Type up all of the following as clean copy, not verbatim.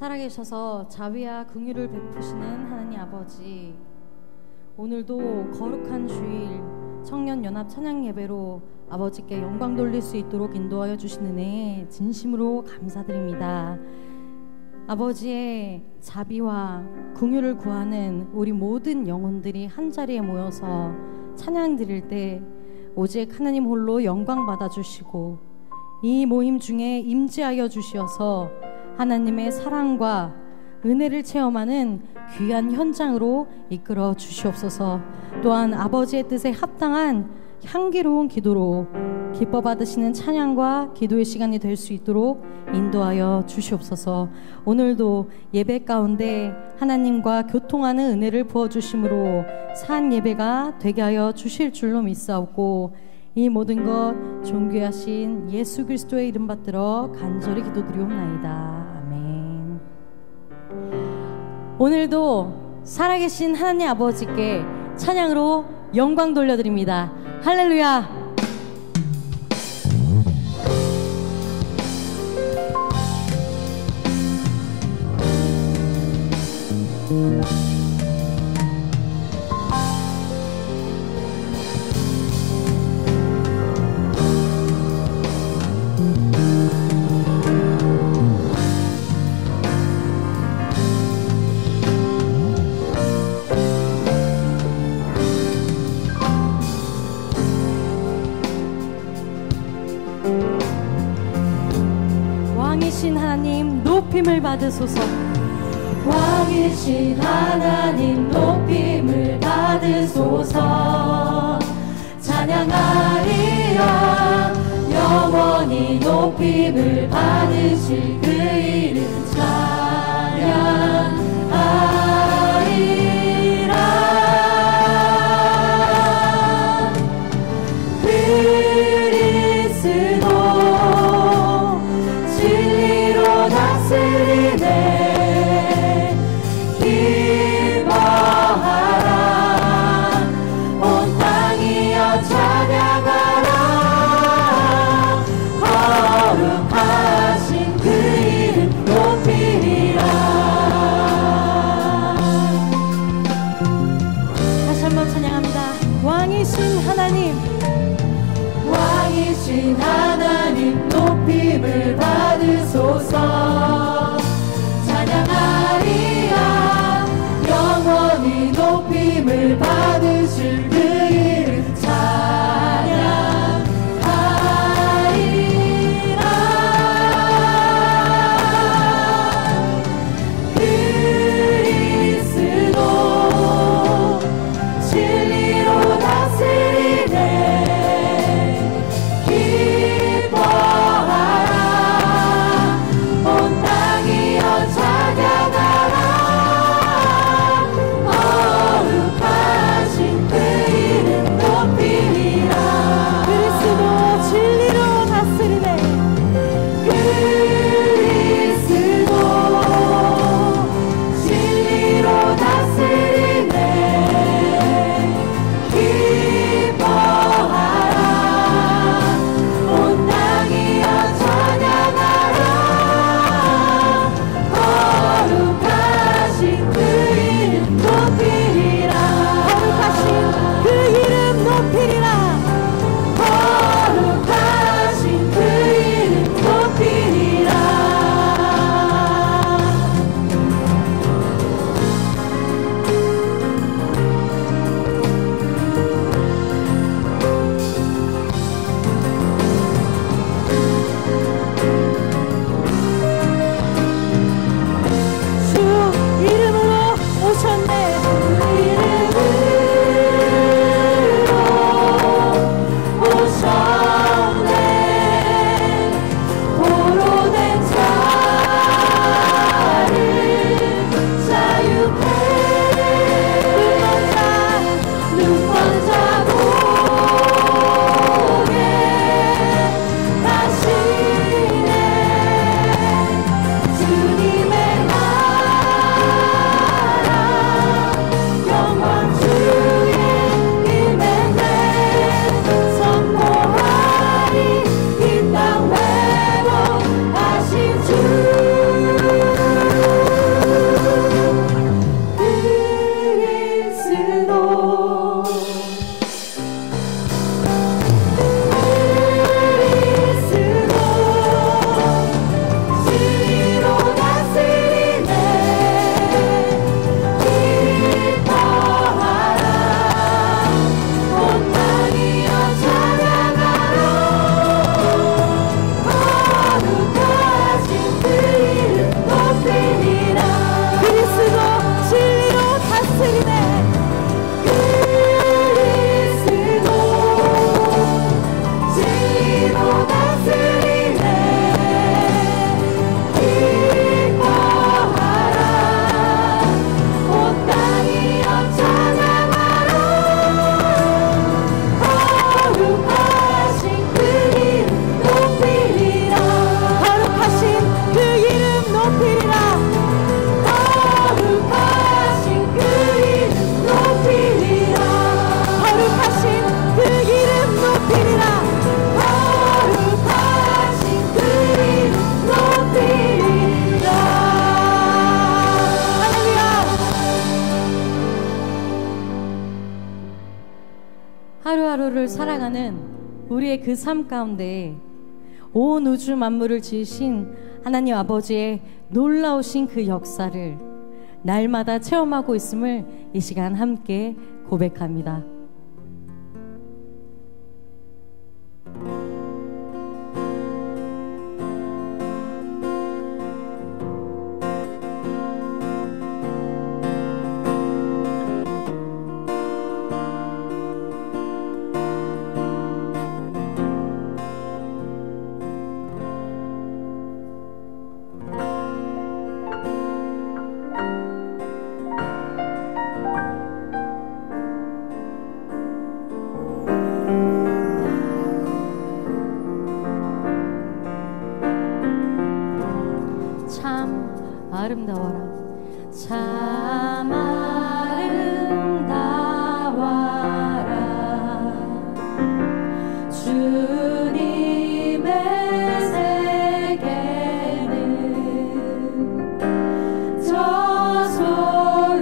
살아계셔서 자비와 긍휼을 베푸시는 하나님 아버지, 오늘도 거룩한 주일 청년연합 찬양 예배로 아버지께 영광 돌릴 수 있도록 인도하여 주신 은혜에 진심으로 감사드립니다. 아버지의 자비와 긍휼을 구하는 우리 모든 영혼들이 한자리에 모여서 찬양 드릴 때 오직 하나님 홀로 영광 받아주시고 이 모임 중에 임재하여 주시어서 하나님의 사랑과 은혜를 체험하는 귀한 현장으로 이끌어 주시옵소서. 또한 아버지의 뜻에 합당한 향기로운 기도로 기뻐 받으시는 찬양과 기도의 시간이 될 수 있도록 인도하여 주시옵소서. 오늘도 예배 가운데 하나님과 교통하는 은혜를 부어주심으로 산 예배가 되게 하여 주실 줄로 믿사옵고, 이 모든 것 존귀하신 예수 그리스도의 이름 받들어 간절히 기도드리옵나이다. 아멘. 오늘도 살아계신 하나님 아버지께 찬양으로 영광 돌려드립니다. 할렐루야. 왕이신 하나님 높임을 받으소서. 왕이신 하나님 높임을 받으소서. 찬양하리라. 영원히 높임을 받으실 그 이름 찬양하리라. 그리스도 진리로 다스리네. 기뻐하라. 온 땅이여 찬양하라. 거룩하신 그 이름 높이 살아가는 우리의 그 삶 가운데 온 우주 만물을 지으신 하나님 아버지의 놀라우신 그 역사를 날마다 체험하고 있음을 이 시간 함께 고백합니다. 아름다워라. 참 아름다워라. 주님의 세계는 저 솔로몬의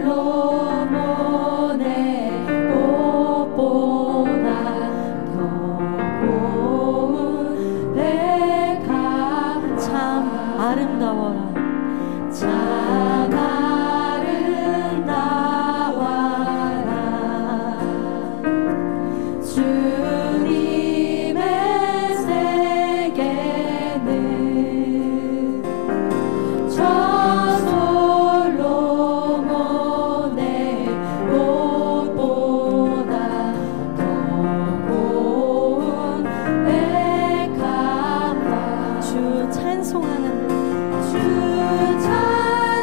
꽃보다 더 고운 내가 참 아름다워라. 참 아름다워라. 주님의 세계는 저 솔로몬의 꽃보다 더 고운 백합화. 주 찬송하는 주 찬송하는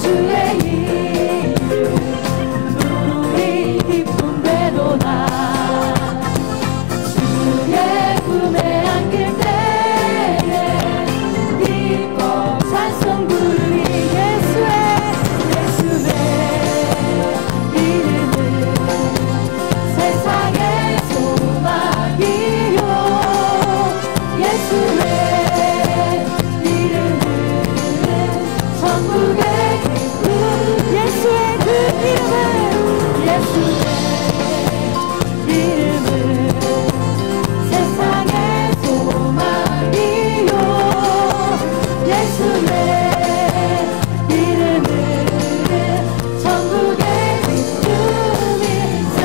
주의 이름 우리 기쁨 되도다. 주의 품에 안길 때에 기뻐 찬송 부르리. 예수의 이름은 세상의 소망이요. 예수의 이름은 천국의 기쁨. 예수의 그 이름은 세상의 소망이요. 예수의 이름은 천국의 기쁨이세.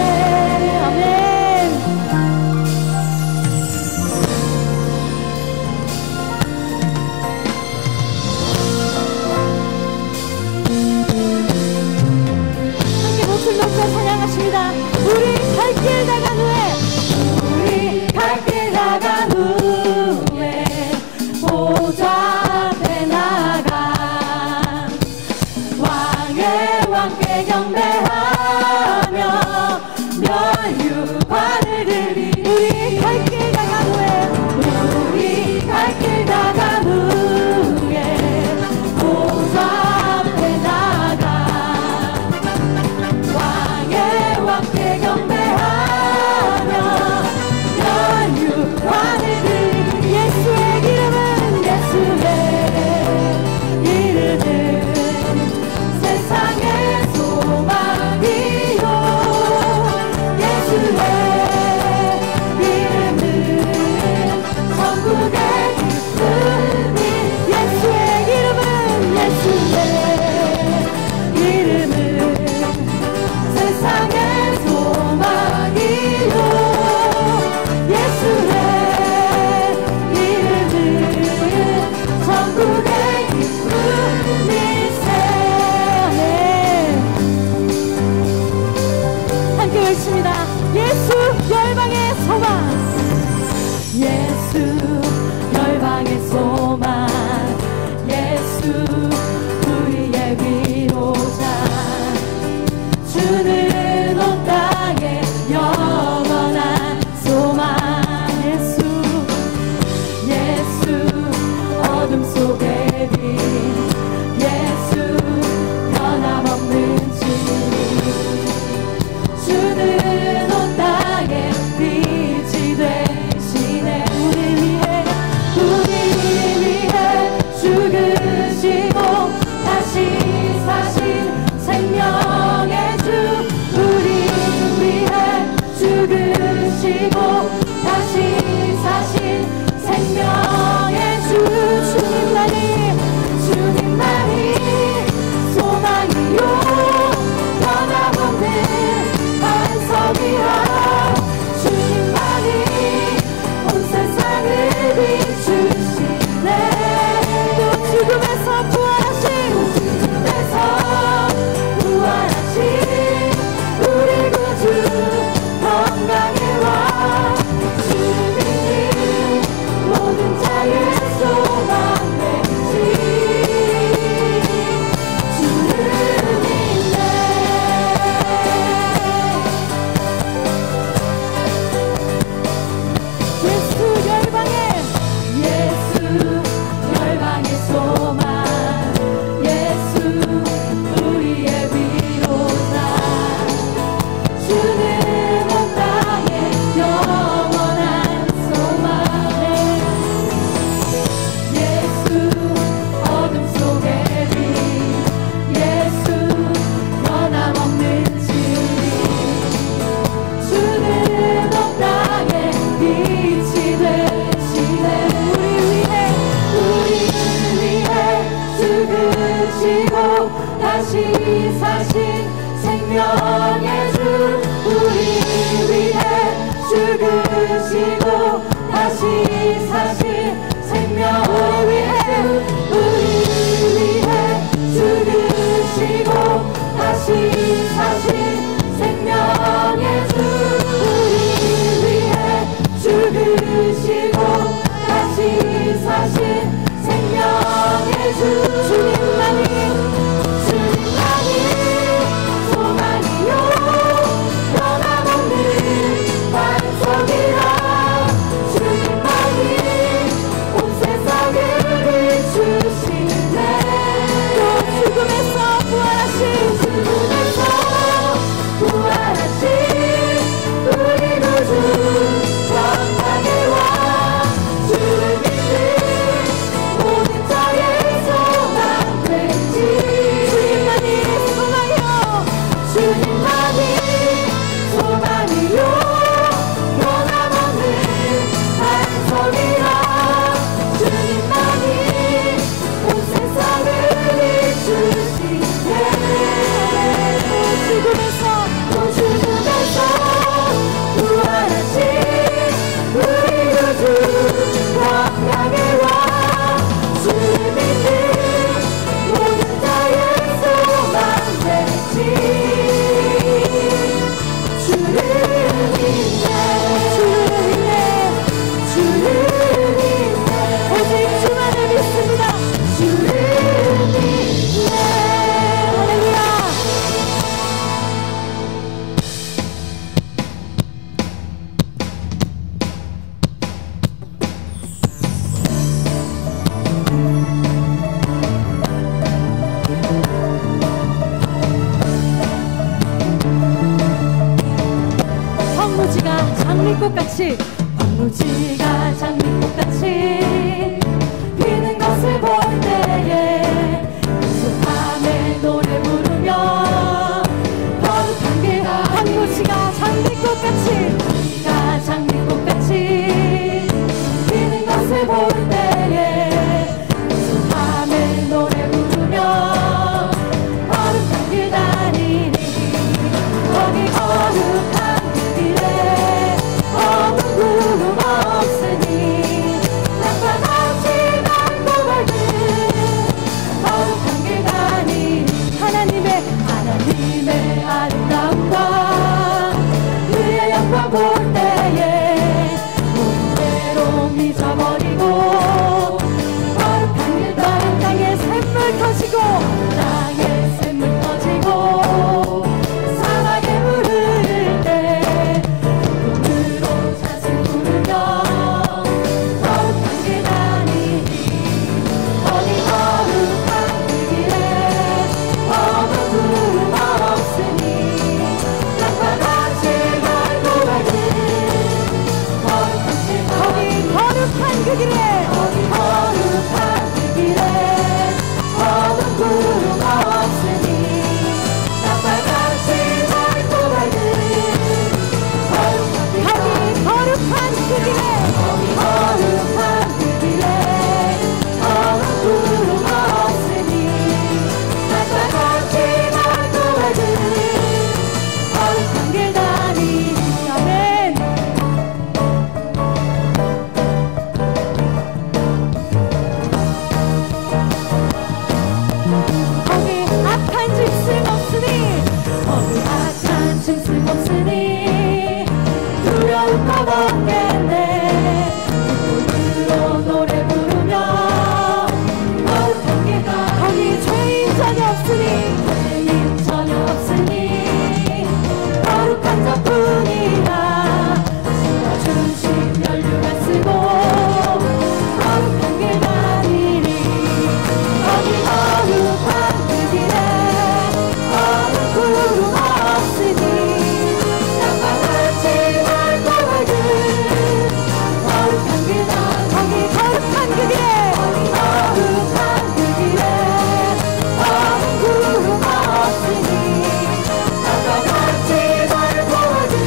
아멘. 함께 목소리 높여 찬양하십니다. 우리 갈 길 나간 후에 갈 길 나간 후에 보좌 앞에 나가 왕의 왕께 경배하며 면류관을 들리. 우리 갈 길 나간 후에 보좌 앞에 나가 왕의 왕께 경배하며 면류관을 들리. 예수의 이름은 세상의 소망이요. 예수의 이름은 천국의 기쁨이. 예수의 이름은 세상의 소망이요. 예수의 이름은 천국의 기쁨이세. 함께 외칩니다. 예수 열방의 소망. 예수 열방의 소망. 예수 우리의 위로자. 주는 온 땅에 영원한 소망. 예수 어둠 속의 빛. 예수 변함없는 주. 주는 온 땅에 빛이 되시네. 우리 위해 죽으시고 다시 사신 생명의 주. 우리 위해 죽으시고 다시 사신 생명의 주. 주님만이 소망이요 변함없는 반석이라. 주님만이 온 세상을 비추시네. 또 죽음에서 부활하신 우리 구주 건강의 왕. 주님이 모든 자의 소망 되시. 주는 있네. 예수 열방의 소망. 예수 우리의 위로자. 주는 온 땅에 영원한 소망. 예수 어둠 속의 빛. 예수 변함없는 주. 주는 온 땅에 빛이 되시네. 우리 위해 죽으시고 다시 사신 생명의 주. 우리 위해 죽으시고 다시 사신 생명. 우리 위해 죽으시고 다시 사신 생명의 주. 우리 위해 죽으시고 다시 사신 생명의 주. 주님만이 같이 황무지가 장미꽃같이 피는 것을 볼 때에 수수함에 노래 부르며 거룩한 길 가니 황무지가 장미꽃같이 가 장미꽃같이 피는 것을 볼 때에 수수함에 노래 부르며 거룩한 길 다니니 거기 거룩한 길에 어느 구름 없으니 낮과 같이 맑고 밝은 거룩한 길 다니니 하나님의 아름다움과 그의 영광 볼 때에 모든 괴로움 잊어버리고 거룩한 길 다니니 땅에 샘물 터지고 땅에 샘물 터지고 사막에 물 흐를 때 눈으로 잣을 부르며 거룩한 길 다니니 어디 거룩한 그 길에 어느 구름 없으니 낮과 같이 맑고 밝은 거룩한 길 거기 거룩한 그 길에 어디 거룩한 그 길에 어느 구름 없으니 낮과 같이 맑고 밝은 거룩한 길 거기 거룩한 그 길에 어디 거룩한 그 길에 어느 구름 없으니 낮과 같이 맑고 밝은 거룩한 길 다니니 아멘. 거기 악한 짐승 없으니 거기 악한 짐승 없으니 두려움 것 없겠네 눈으로 노래 부르며 거룩한 길 가니 거기 죄인 전혀 없으니 죄인 전혀 없으니 거룩한 자뿐이라 주가 주신 연료가 쓰고 거룩한 길 다니니 거기 거룩한 그 길에 어느 구름 없으니 낮과 같이 맑고 밝은 거룩한 길 다니니 거기 거룩한 그 길에 거기 거룩한 그 길에 어느 구름 없으니 낮과 같이 맑고 밝은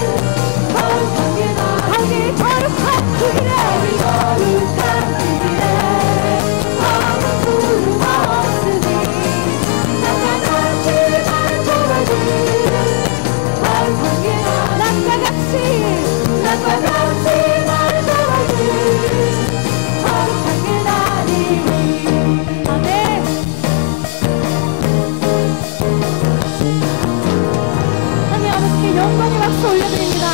거룩한 길 다니니 거기 거룩한 그 길에 거기 거룩한 그 길에 어느 구름 없으니 낮과 같이 맑고 밝은 거룩한 길 다니니 낮과 같이 낮과 같이 맑고 밝은 거룩한 길 다니니 아멘. 하나님 아버지께 영광의 박수 올려드립니다.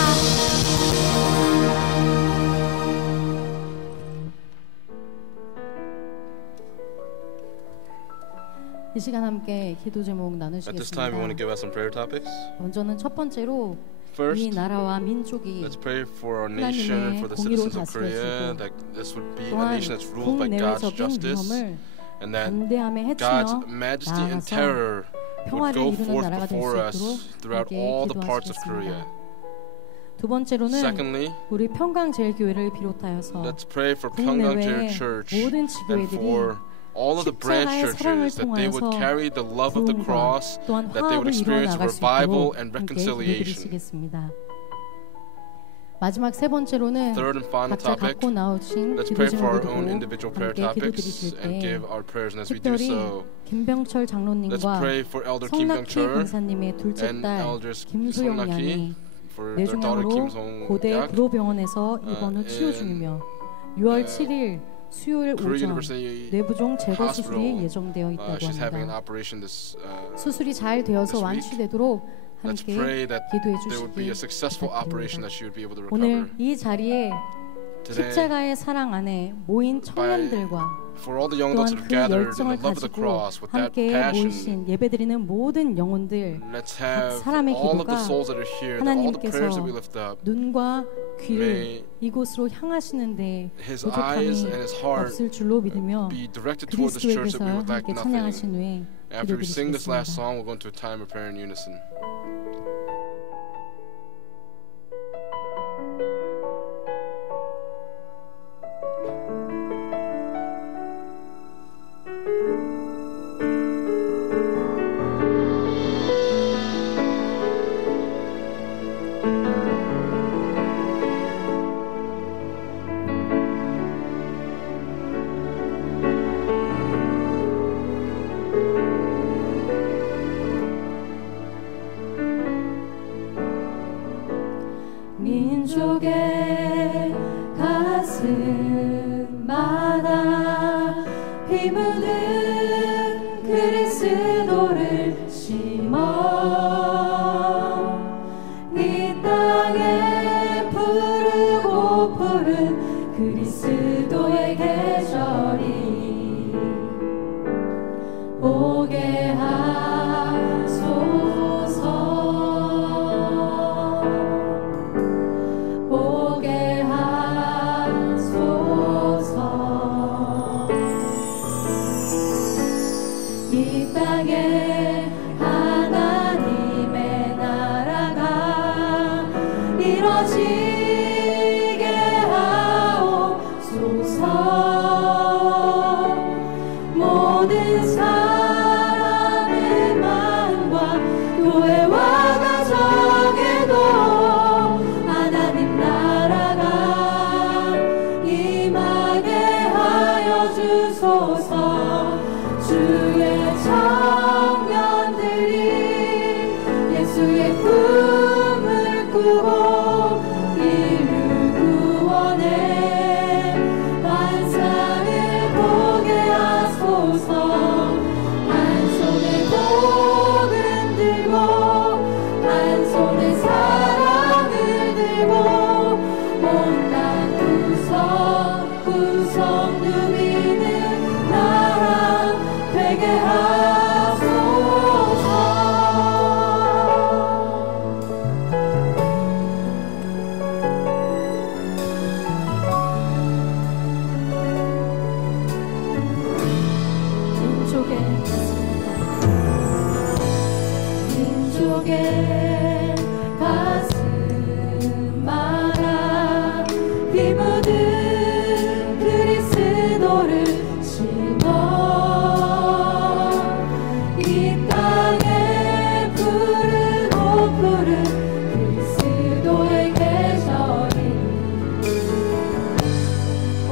이 시간 함께 기도 제목 At this time, we want to 나누시겠습니다. give us some prayer topics. 먼저는 첫 번째로 이 First, 나라와 민족이 let's pray for our nation and for the citizens of Korea, that this would be a 또한 nation that's ruled by God's 국내외적인 justice, 위험을 and that 담대함에 God's 헤치며 majesty and 나아가서 terror would 평화를 go 이루는 forth 나라가 될 수 before us 있도록 throughout 함께 all the parts of Korea. 기도하시겠습니다. 두 번째로는 Secondly, 우리 평강제일교회를 비롯하여서 let's pray for 국내외 Pyeonggang Church 모든 and 지교회들이 for all of the branch 십자가의 사랑을 churches, that they would 통하여서 carry the love of the 구원과 cross, 또한 that they would 화합을 이루어 experience 나갈 수 revival 있도록 and 함께 reconciliation. 기도드리시겠습니다. 마지막 세 번째로는 Third and final 각자 topic, 갖고 나오신 let's 기도 pray for our 제목을 own 두고 individual prayer 함께 topics 기도드리실 and 때 give our prayers. And as we do 특별히 so, 김병철 let's 장로님과 pray for Elder Kim 성낙희 Byung-chul 권사님의 둘째 and 딸 Elders 김수영 Songnaki 양이 for their daughter Kim 뇌종양으로 고대 Song-yak. 구로병원에서 입원 후 치료 in, 중이며 6월 7일 수요일 Korea 오전 University 뇌부종 제거 Hospital. 수술이 예정되어 있다고 She's having an 합니다. operation this. 수술이 잘 되어서 this week. 완치되도록 Let's 함께 pray that 기도해 there would be a 주시기 successful operation 부탁드립니다. that she would be able to 오늘 recover. 이 자리에 Today, 십자가의 사랑 안에 모인 청년들과 for all the young adults 또한 that 그 have gathered in 열정을 the love of the 가지고 cross with that 함께 passion, 모이신 예배드리는 모든 영혼들 let's have 사람의 all of the 기도가 souls that are here, that all the 하나님께서 prayers that we lift up, 눈과 귀를 may 이곳으로 향하시는데 his eyes 부족함이 and his heart 없을 줄로 믿으며 be directed toward this church, 그리스도에게서 that we would lack 함께 nothing. 찬양하신 후에 After we sing this last 기도드리시겠습니다. song, we'll go into a time of prayer in unison. 땅에 하나님의 나라가 이뤄지게 하옵소서. 모든 사람의 마음과 교회와 가정에도 하나님 나라가 임하게 하여 주소서. 주의 청년들이 예수의 꿈을 꾸고 인류 구원의 환상을 보게 하소서. 한 손에 복은 들고 한 손에 사랑을 들고 온 땅 구석구석 누비는 나라 되게 하소서. 민족의 가슴 마라 피 묻은 그리스도를 심어 이 땅에 푸르고 푸른 그리스도의 계절이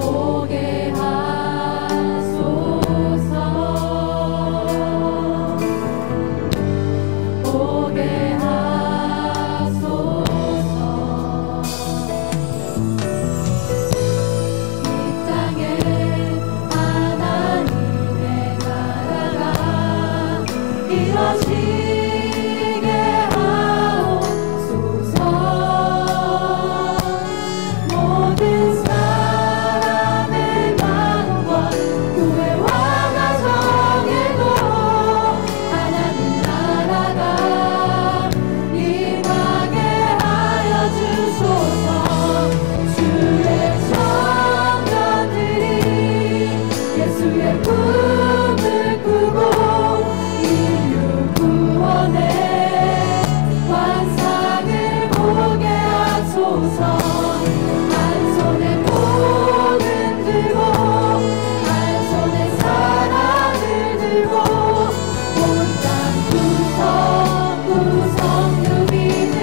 오게 하소서. 오게 하소서. 이 땅에 하나님의 나라가 이뤄지게 하옵소서. 모든 사람의 마음과 교회와 가정에도 하나님 나라가 임하게 하여 주소서. 주의 청년들이 예수의 꿈을 꾸고 인류 구원의 환상을 보게 하소서. 한 손에 복은 들고 한 손에 사랑을 들고 온 땅 구석구석 누비는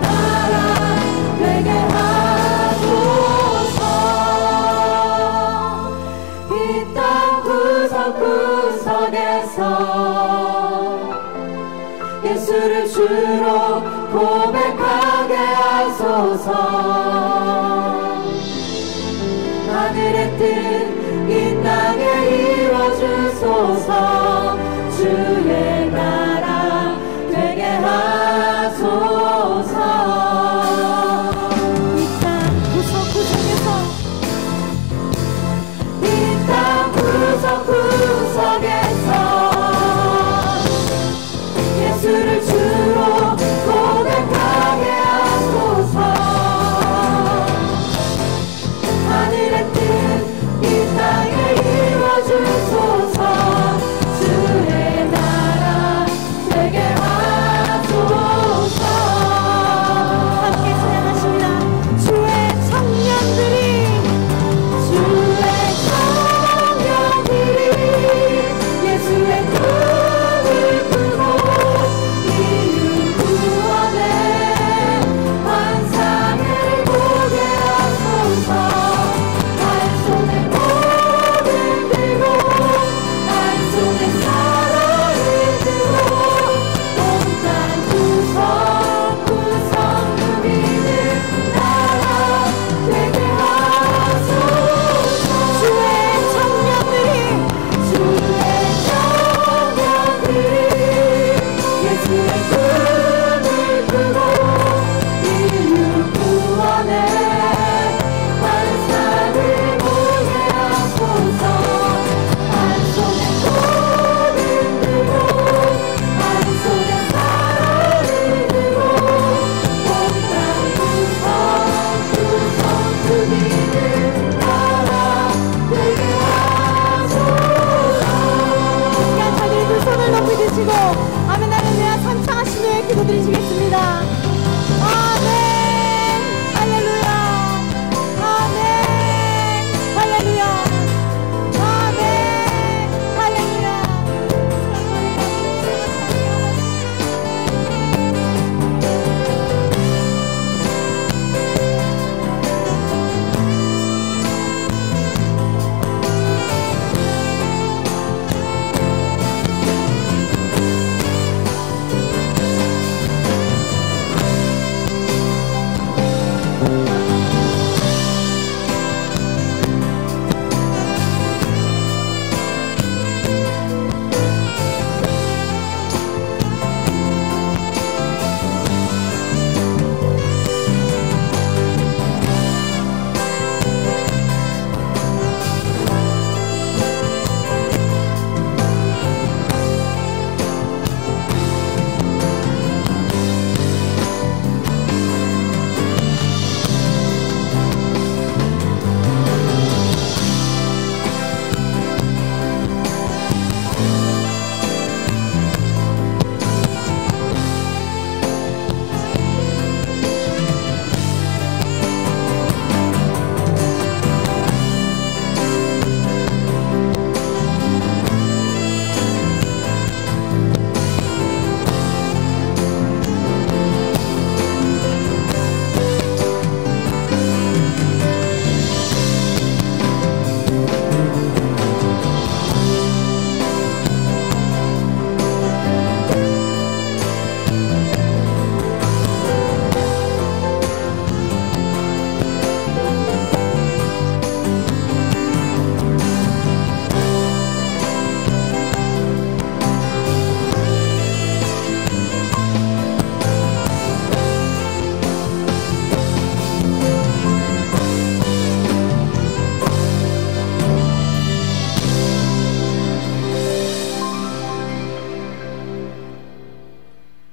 나라 되게 하소서. 이 땅 구석구석에서 예수를 주로 고백하게 하소서. 하늘의 뜻 이 땅에 이루어주소서. 주의 나라 되게 하소서. 이 땅 구석구석에서 이 땅 구석구석에서 예수를 주로 고백하게 기도합니다. 아멘. 할렐루야. 아멘. 할렐루야. 아멘. 할렐루야.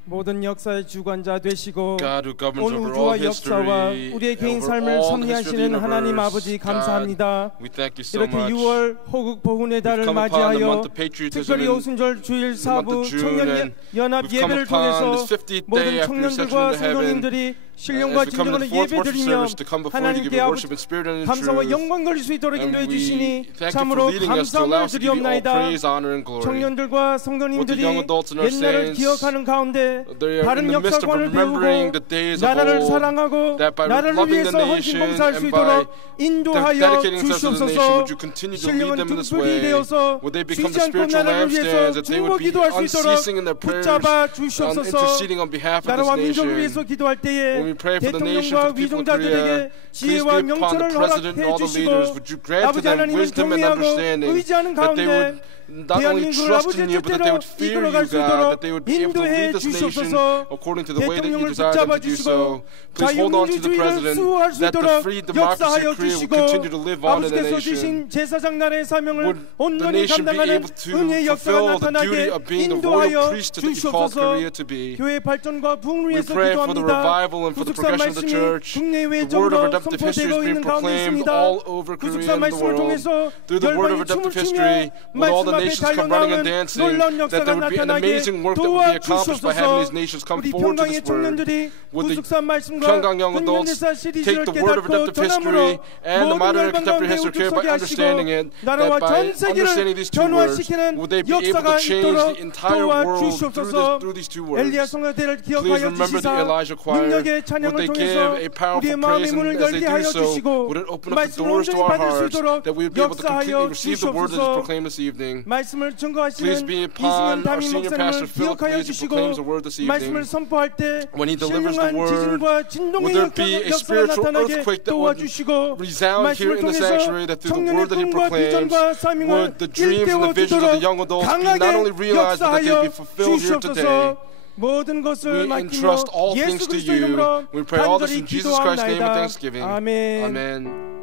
모든 역사의 주관자 되시고 God who governs 온 over all 우주와 역사와 history, 우리의 개인 over 삶을 all the history of the 섭리하시는 universe. 하나님 아버지 감사합니다. God, we thank you so 이렇게 much. 6월 호국 보훈의 달을 We've come upon the 맞이하여 month of patriotism 특별히 in 오순절 주일 the month 사부 of June, 청년 and 연합 we've come 예배를 upon 통해서 this 50th 모든 day after your ascension 청년들과 into heaven, 성도님들이 신령과 as we come to 진정으로 the fourth worship 예배드리며 service to come before you to give 하나님께 you 아버지 worship in spirit and in 감사와 truth. 영광 돌릴 수 있도록 And 인도해 we 주시니 thank you for 참으로 leading us to allow 감사함을 us to give you all 드리옵나이다. praise, honor, and glory. 청년들과 성도님들이 young adults and our 옛날을 saints, 기억하는 가운데 they are 바른 in the midst of 역사관을 remembering 배우고 the days of 나라를 old, 사랑하고 that by 나라를 loving the 위해서 nation 헌신봉사할 수 and by 있도록 인도하여 dedicating themselves to the nation, 주시옵소서. would you continue to lead 신령한 them in this 등불이 way? 되어서 Would they become 쉬지 the 않고 spiritual 나라를 위해서 lampstands, that they 중보 would be 기도할 수 있도록 unceasing in their prayers, 붙잡아 주시옵소서. interceding on behalf of 나라와 this 민족을 위해서 nation? 기도할 때에 When we pray for the nation, 대통령과 for the people of Korea, 위종자들에게 please 지혜와 be upon 명철을 the president and 허락해 all the 주시고 leaders. Would you grant to 아버지 them 하나님을 wisdom and 경외하고 understanding, 의지하는 that they 가운데 would not only 대한민국을 trust in 아버지의 you, but that they 뜻대로 would fear you, 이끌어갈 수 God, 있도록 that they would be able to 인도해 lead this nation 주시옵소서. according to the way that you 대통령을 desire them 붙잡아 to do 주시고 so. Please hold on to the 자유민주주의를 president, 수호할 수 that the 있도록 free democracy 역사하여 of Korea will 주시고 continue to live on in the 아버지께서 nation. 주신 제사장 나라의 사명을 Would the 온전히 nation be 감당하는 able to 은혜의 역사가 fulfill the duty 나타나게 of being the royal 인도하여 priesthood that you called 주시옵소서. Korea to be? 교회 발전과 부흥을 We 위해서 pray for the 기도합니다. revival and for the 구속사 progression of the 말씀이 church. 국내외 The word of 적으로 redemptive history 선포되고 is being 있는 가운데 proclaimed 있습니다. all over Korea 구속사 and the 말씀을 world. 통해서 Through the word of 열방이 춤을 redemptive 추며 history, with all 말씀 the 앞에 nations come running and 달려나오는 dancing, 놀라운 that 역사가 there would be an 나타나게 amazing work that would be accomplished by having these 도와주시옵소서. nations come 우리 forward to 평강의 this word. 청년들이 Would the 구속사 말씀과 평강 young adults 근현대사 시리즈를 take the word of 깨닫고 redemptive 전함으로 history and the 모든 modern 열방 contemporary 가운데 history by 우뚝서게 understanding 하시고 it, 나라와 that by 전 세계를 understanding these two words, 변화시키는 would they be able 역사가 to change 있도록 the entire world 도와주시옵소서. through these two words? 엘리야 성도들을 Please 기억하여 remember the 주시사 Elijah choir. 능력의 Would 찬양을 they give 통해서 a powerful 우리의 마음의 praise, 문을 and as they 열게 do 하여 so, 주시고 would it open up the 말씀을 doors to 온전히 our 받을 수 hearts, 있도록 that we would be able to completely 역사하여 receive the word that is 주시옵소서. proclaimed this evening? 말씀을 증거하시는 Please be 이승현 upon our 담임 senior pastor 목사님을 Philip, 기억하여 please, who 주시고 proclaims the word this 말씀을 evening. 선포할 때 When he delivers the 신령한 word, 지진과 진동의 would there be a 역사가 spiritual 나타나게 earthquake that would 도와주시고 resound here 말씀을 in the 통해서 sanctuary, that through the 청년의 word that he 꿈과 proclaims, 비전과 사명을 would the dreams and the visions of the young adults be not only realized, but that they be fulfilled here today? 주시옵소서. 모든 것을 We 맡기며 entrust all things 예수 to 그리스도 you. 이름으로 We pray all this 간절히 in Jesus Christ's name with 기도하옵나이다. thanksgiving. 아멘. Amen.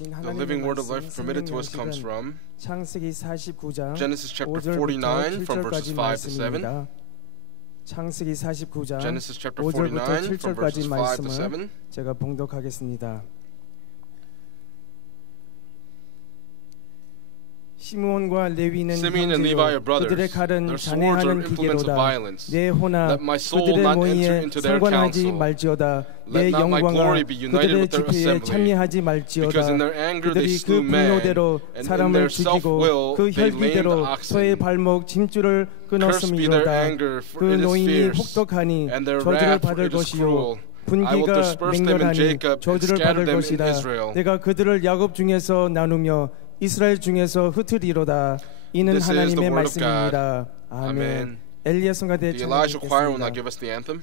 허락하신 The living 하나님의 word of 말씀 life permitted to us comes 생명 from 창세기 49장 Genesis chapter 5절부터 49 from verses 7절까지 5 to 7. 말씀입니다. 창세기 49장 Genesis chapter 5절부터 49 from verses 7절까지 5 to 말씀을 7. 제가 봉독하겠습니다. 시므온과 레위는 Simeon and Levi are 형제요 brothers. 그들의 칼은 Their swords are 잔해하는 implements of 기계로다. violence. 내 호나 Let my soul 그들의 not enter 모의에 into their 상관하지 council. 말지어다. 내 Let not my 영광아 glory be united 그들의 with their 집회에 assembly. 참여하지 말지어다. Because in their anger they 그들이 그 slew men, 분노대로 and in 사람을 their 죽이고 self-will 그 they lamed 혈기대로 oxen. 소의 발목 짐줄을 Cursed be their 끊었음이로다. anger, for 그 it is 노인이 fierce, 혹독하니 and their 저주를 wrath, for 받을 it is 것이요 cruel. I will 분기가 disperse them in 맹렬하니 Jacob and 저주를 scatter 받을 them in 것이다. Israel. 내가 그들을 야곱 중에서 나누며 이스라엘 중에서 흩으리로다. 이는 This is the 하나님의 word of God. 말씀입니다. Amen. 아멘. 엘리야 성가대 The Elijah choir will now 찬양하겠습니다. give us the anthem.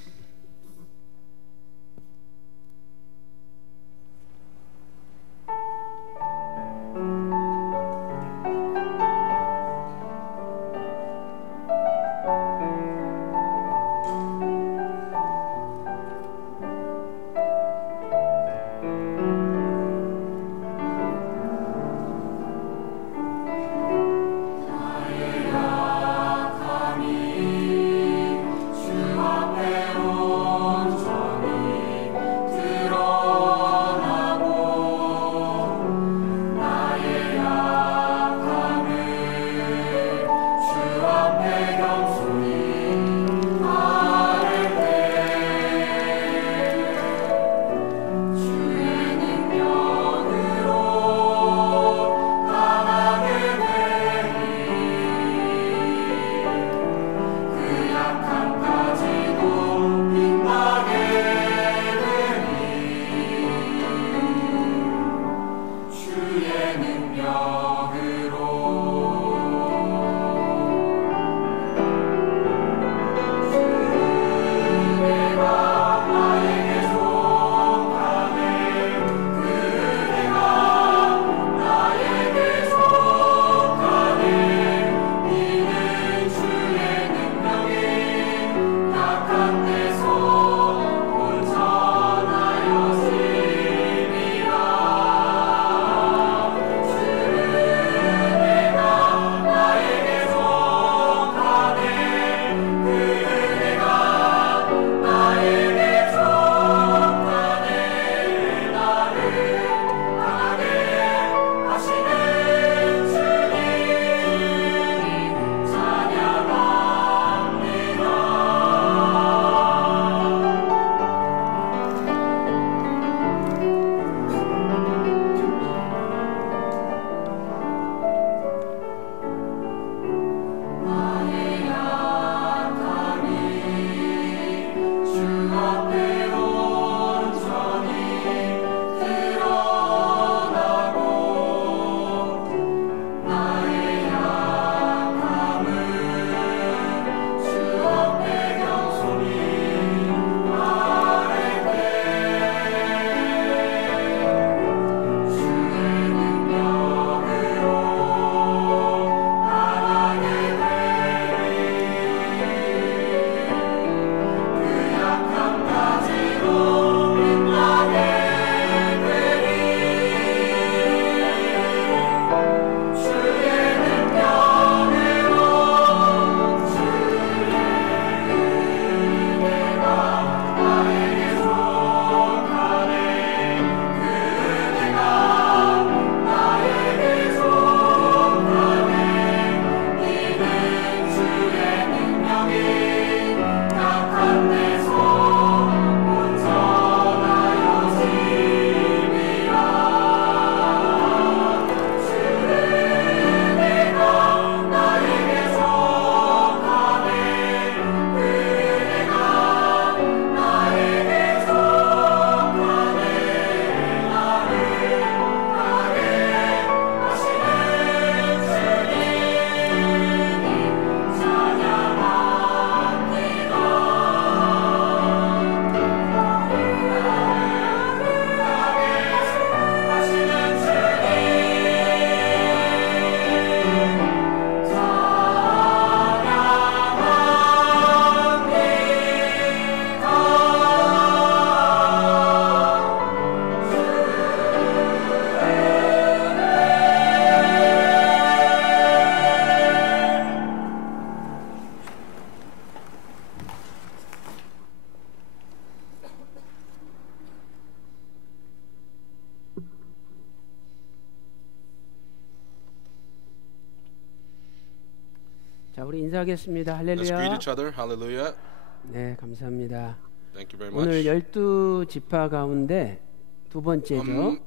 자, 우리 인사하겠습니다. Let's greet 할렐루야. each other. Hallelujah. 네, 감사합니다. Thank you very 오늘 much. 12지파 가운데 두 번째죠.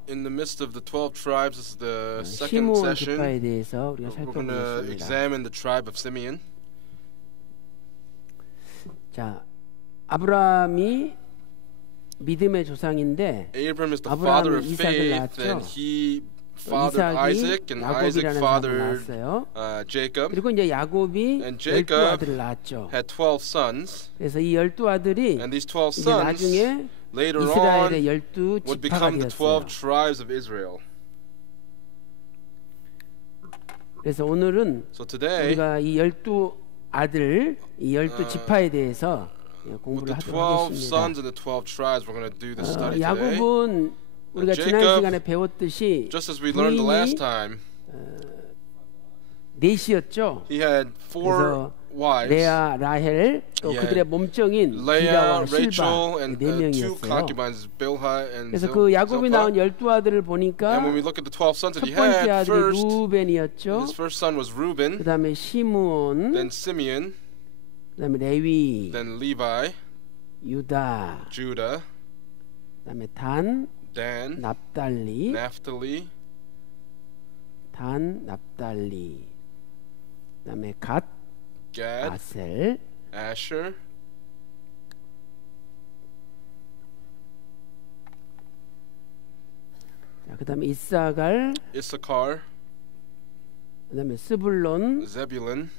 In the midst of the 12 tribes, this is the second 시므온 session. 지파에 대해서 우리가 We're going to 살펴보겠습니다. examine the tribe of Simeon. 자, 아브라함이 믿음의 조상인데 Abraham is the 아브라함이 father of 이삭을 faith, 낳았죠. and he fathered 이삭이 Isaac, and Isaac 야곱이라는 사람을 fathered 낳았어요. Jacob. 그리고 이제 야곱이 And 12 Jacob 아들을 낳았죠. had 12 sons, 그래서 이 12아들이 and these 12 이제 sons 나중에 later 이스라엘의 on 12 would 지파가 become the 되었어요. 12 tribes of Israel. 그래서 오늘은 So today, 우리가 이 12아들, 이 12지파에 대해서 with 공부를 the 하도록 12 하겠습니다. sons and the 12 tribes, we're going to do this study today. 야곱은 우리가 지난 Jacob, 시간에 배웠듯이 Just as we learned the last 부인이 time, 넷이었죠. he had 4 그래서 wives, 레아, 라헬, 또 예. 그들의 몸종인 Leah, 비다와 Rachel, 실바 and 네 2 명이었어요. concubines, Bilhah and 그래서 그 야곱이 낳은 Zilpah. 12아들을 보니까 And when we look at the 12 sons that 첫 he 번째 had, 아들이 first, 루벤이었죠. his first son was Reuben, 그 다음에 시므온, then Simeon, 그 다음에 레위, then Levi, 유다, Judah, 그 다음에 단, Dan, 납달리, Naphtali, 단, 납달리, 그 다음에 갓, Gad, 아셀, Asher, 그 다음에 이사갈, Issachar, 그 다음에 스불론, Zebulun,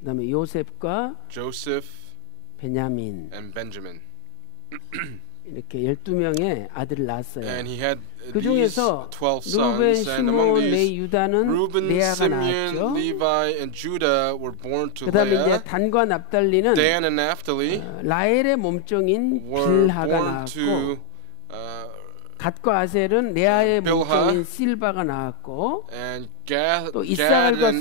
그 다음에 요셉과 Joseph, 베냐민, and Benjamin. 이렇게 12명의 아들을 낳았어요. And he had 그 these 중에서 12 루벤, sons, and among 시므온, 레위, these, 유다는 Reuben, 레아가 Simeon, 낳았죠. Levi, and Judah were born to 그 다음에 이제 Leah. 단과 납달리는 Dan and Naphtali 라헬의 몸종인 were 빌하가 born to 낳았고, 갓과 아셀은 레아의 빌하, 몸종인 실바가 낳았고, and Gad 또 and 이사갈과 Asher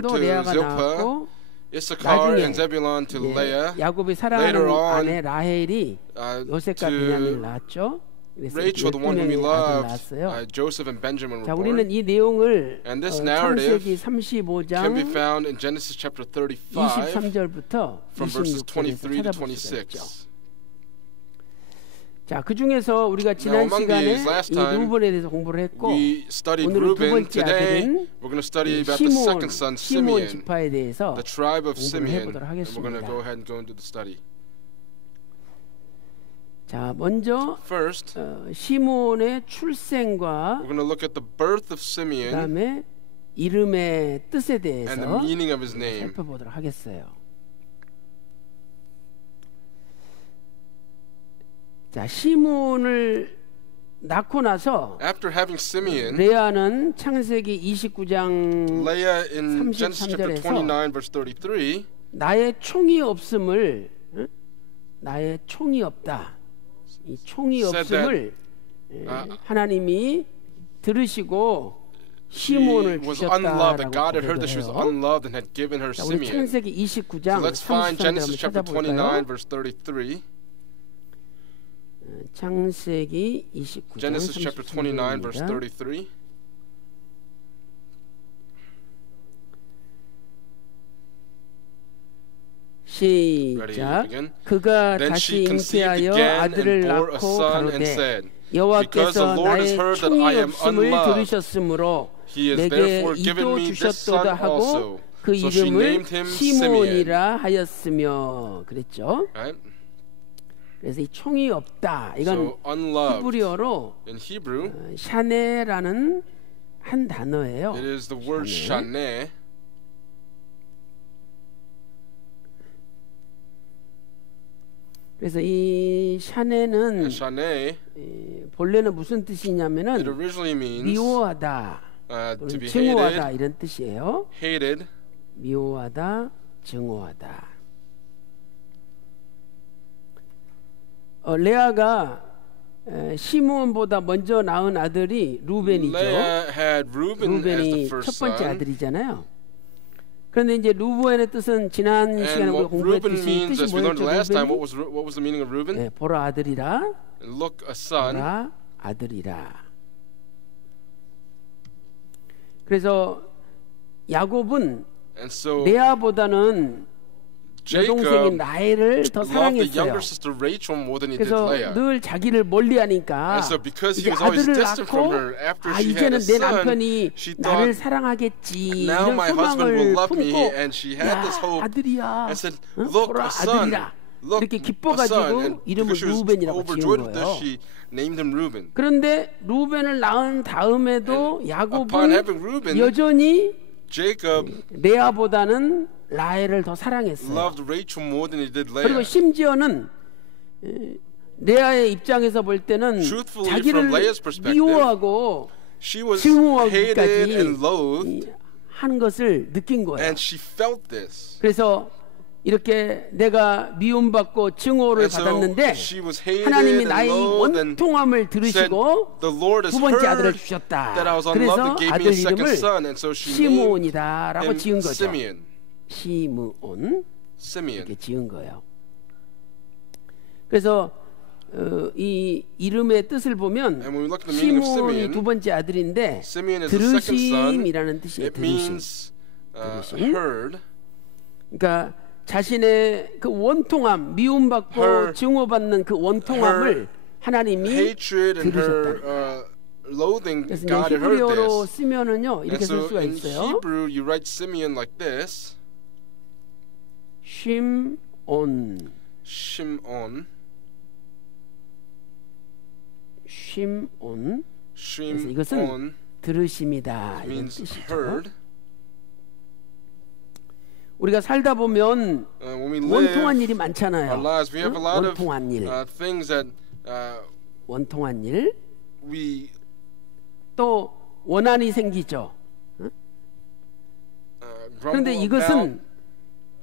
스불론도 to 레아가 Zilpah, 낳았고, Issachar 나중에 and Zebulun to Leah, 야곱이 사랑하는 Later on, 아내 라헬이 요셉과 베냐민을 to 낳았죠. 그래서 Rachel, the one whom he 12명의 아들을 loved, 낳았어요. Joseph and Benjamin 자, were 우리는 born. 이 내용을 And this narrative 창세기 Can be 35장 found in Genesis chapter 35 23절부터 from verses 26절에서 23 to 찾아볼 수가 있죠. 26. 자, 그 중에서 우리가 지난 among 시간에 these, last 이 time, 루벤에 대해서 공부를 했고, We studied 오늘은 두 Reuben. 번째 Today 아들은 we're going to study about the 시므온, second son, 시므온 Simeon, 지파에 대해서 the tribe of 공부를 Simeon. 해보도록 And we're going to 하겠습니다. go ahead and go into the study. 자, 먼저 First, 시므온의 출생과 we're going to look at the birth of Simeon 그다음에 이름의 뜻에 and the 대해서 meaning of his name. 살펴보도록 하겠어요. 자, 시므온을 낳고 나서 After having Simeon, 레아는 창세기 29장 Leah in Genesis chapter 33절에서 29 verse 33 나의 총이 없음을 나의 총이 없다. 이 총이 Said 없음을 하나님이 들으시고 시므온을 she was unloved, that God had heard 주셨다라고 that she was 고백해요. unloved and had given her 자, 우리 Simeon. 창세기 29장 So let's find 33절 Genesis chapter 한번 29 찾아볼까요? verse 33. 창세기 29장 Genesis chapter 29 verse 33절입니다. 33. Ready, 시작. begin. 그가 Then 다시 she conceived 잉태하여 again 아들을 and bore a 낳고 son and 가로되 said, Because the 여호와께서 Lord has 나의 heard that 총이 I am 없음을 unloved, 들으셨으므로 He has 내게 therefore given 이도 me this son 주셨도다 하고 also. 그 So she 이름을 named him Simeon. 시므온이라 하였으며 그랬죠. Right? 그래서 이 총이 없다. 이건 So unloved. 히브리어로 In Hebrew, 샤네라는 한 단어예요. it is the word 샤네. shaneh. 그래서 이 샤네는 And shaneh, 본래는 무슨 it 뜻이냐면은 originally means 미워하다 to 또는 be 증오하다 hated, 이런 뜻이에요. hated, 미워하다, 증오하다. 레아가 시므온보다 먼저 낳은 아들이 루벤이죠. Leah had Reuben as the 루벤이 first 첫 번째 son. 아들이잖아요. 그런데 이제 루벤의 뜻은 지난 시간에 And 우리가 what Reuben 공부했듯이 means, 뜻이 as we learned 뭐였죠? last time, 루벤이? what was the meaning of Reuben? 네, 보라 아들이라, Look, a son. 보라 아들이라. 그래서 야곱은 And so 레아보다는 여동생인 Jacob 라헬을 더 loved the 사랑했어요. younger sister Rachel more than he did 그래서 Leah. 늘 자기를 멀리하니까 And so because he 이제 was always 아들을 distant from 낳고 her, after 아 she had 이제는 a 내 son, 남편이 she 나를 thought, 사랑하겠지 now 이런 my husband will 소망을 love me, 품고 and she had this 야 hope 아들이야 and said, 응? look, 보라 a son, 아들이라 look, 이렇게 a son. 기뻐가지고 And 이름을 because she was 루벤이라고 overjoyed 지은 with this, 거예요. she named him Reuben. 그런데 루벤을 낳은 다음에도 upon 야곱은 having Reuben, 여전히 Jacob 레아보다는 라헬을 더 사랑했어요. loved Rachel more than he did 그리고 Leah. 심지어는 레아의 입장에서 볼 때는 Truthfully, 자기를 from Leah's perspective, 미워하고 She was hated 증오하기까지 and loathed, 하는 것을 느낀 거예요. and she felt this. 그래서 이렇게 내가 미움받고 증오를 And so 받았는데 she was hated 하나님이 and 나의 loathed and 원통함을 said, 들으시고 the Lord has 두 번째 아들을 heard 주셨다. that I was 그래서 unloved and gave me 아들 a second 이름을 son, and so she named 시므온이다라고 him 지은 거죠. Simeon. 시므온 Simeon. 이렇게 지은 거예요. 그래서 이 이름의 뜻을 보면 And when we look at the meaning of 시므온이 Simeon, 두 번째 아들인데 Simeon is the second son. 들으심이라는 뜻이에요. It 들으심. means 들으심. heard. 그러니까 자신의 그 원통함, 미움받고 Her- 증오받는 그 원통함을 her 하나님이 hatred and her 들으셨다. loathing, 그래서 God had heard 히브리어로 this. 쓰면은요 And 이렇게 쓸 so 수가 in 있어요. Hebrew, you write Simeon like this: 쉼온, Shimon, 쉼온. 그래서 이것은 Shimon 들으심이다 이런 means 뜻이죠. heard. 우리가 살다 보면 When we 원통한 live 일이 많잖아요. our lives, we have a lot of 원통한 일, things that 원통한 일. we 또 원한이 생기죠. 그런데 grumble 이것은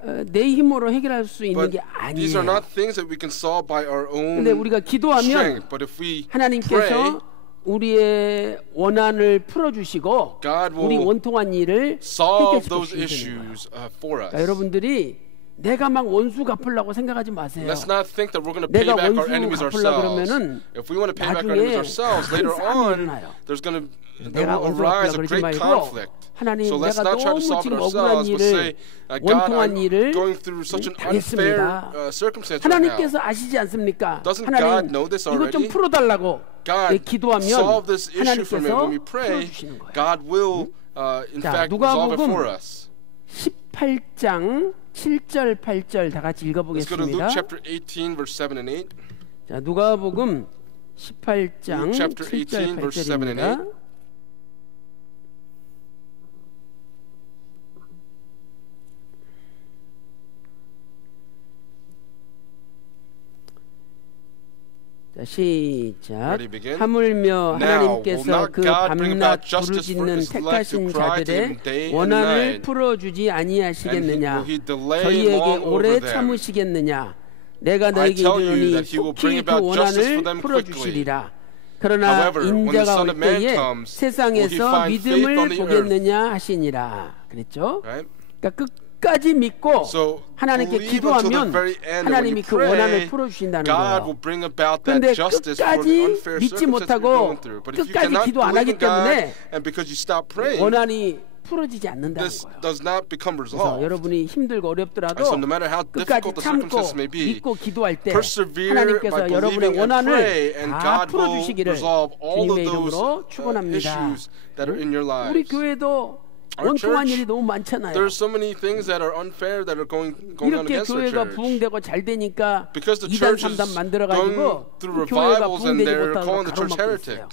about. 내 힘으로 해결할 수 있는 But 게 these are 아니에요. not things that we can solve by our own 근데 우리가 기도하면 strength. But if we pray, 하나님께서 우리의 원한을 풀어주시고 God will 우리 원통한 일을 solve 해결시켜 those 주시는 거예요. issues for us. 그러니까 여러분들이 내가 막 원수 갚으려고 생각하지 마세요. Let's not think that we're going to pay 내가 back our 원수 enemies 갚으려고 ourselves. 그러면은 If we want to pay back our 나중에 enemies ourselves, 큰 later 싸움이 on, 일어나요. there 내가 will 원수 arise 갚으려고 a 그러지 great 말고 conflict. 하나님 So let's 내가 not try 너무 to solve it 지금 억울한 ourselves, but say, 일을 God, 원통한 I'm 일을 going through such an unfair 당했습니다. circumstance right now. 하나님께서 아시지 않습니까? Doesn't 하나님 God know this 이것 좀 already? 풀어달라고 God, 기도하면 solve this issue for me. When we 하나님께서 pray, 풀어주시는 거예요. God will, in 자, fact, resolve it 누가복음 for us. 18장 7절 8절 다 같이 Let's go to Luke 읽어보겠습니다. chapter 18, verse 7 and 8. 자, 누가복음 18장 Luke chapter 7절 18, verse 7 and 8. 8절입니다. 자, 시작. Ready, begin? 하물며 Now, 하나님께서 will not 그 God bring 밤낮 about justice for 부르짖는 his elect 택하신 who cry to 자들의 him day and 원한을 night? 풀어주지 And 아니하시겠느냐? will he delay 저희에게 long over 오래 them? 참으시겠느냐? 내가 I 너에게 tell you 이르노니 that he will 속히 bring 그 about justice for 원한을 them 풀어주시리라. 그러나 However, when the 인자가 Son 올 of Man 때에 comes, will he 세상에서 find faith on 믿음을 the 보겠느냐 하시니라. 그랬죠? Right? 그러니까 끝까지 믿고 So 하나님께 believe until the 기도하면 very end, and when 하나님이 you 그 원한을 pray, 풀어주신다는 God 거예요. will bring about 그런데 that justice for the 끝까지 unfair 믿지 circumstances you're 못하고 going through. But if you 끝까지 cannot 기도 안 하기 believe in God, 때문에 and because you stop praying, 원한이 풀어지지 않는다는 this 거예요. does not become 그래서 resolved. 여러분이 힘들고 어렵더라도 And so no matter how 끝까지 difficult the 참고 circumstances may be, 믿고 기도할 때 persevere 하나님께서 by 여러분의 believing and 원한을 pray, and 다 God will 풀어주시기를 resolve all of 주님의 those 이름으로 축원합니다. issues that are in your 우리 lives. 교회도 Our 원통한 church, 일이 너무 많잖아요. There's so many things that are unfair that are going on 이렇게 against our 교회가 church. 부흥되고 잘 되니까 Because the 2단 church is 3단 going 만들어가지고 through 교회가 revivals and 부흥되지 they're 못하고 calling the church 가로막고 heretic. 있어요.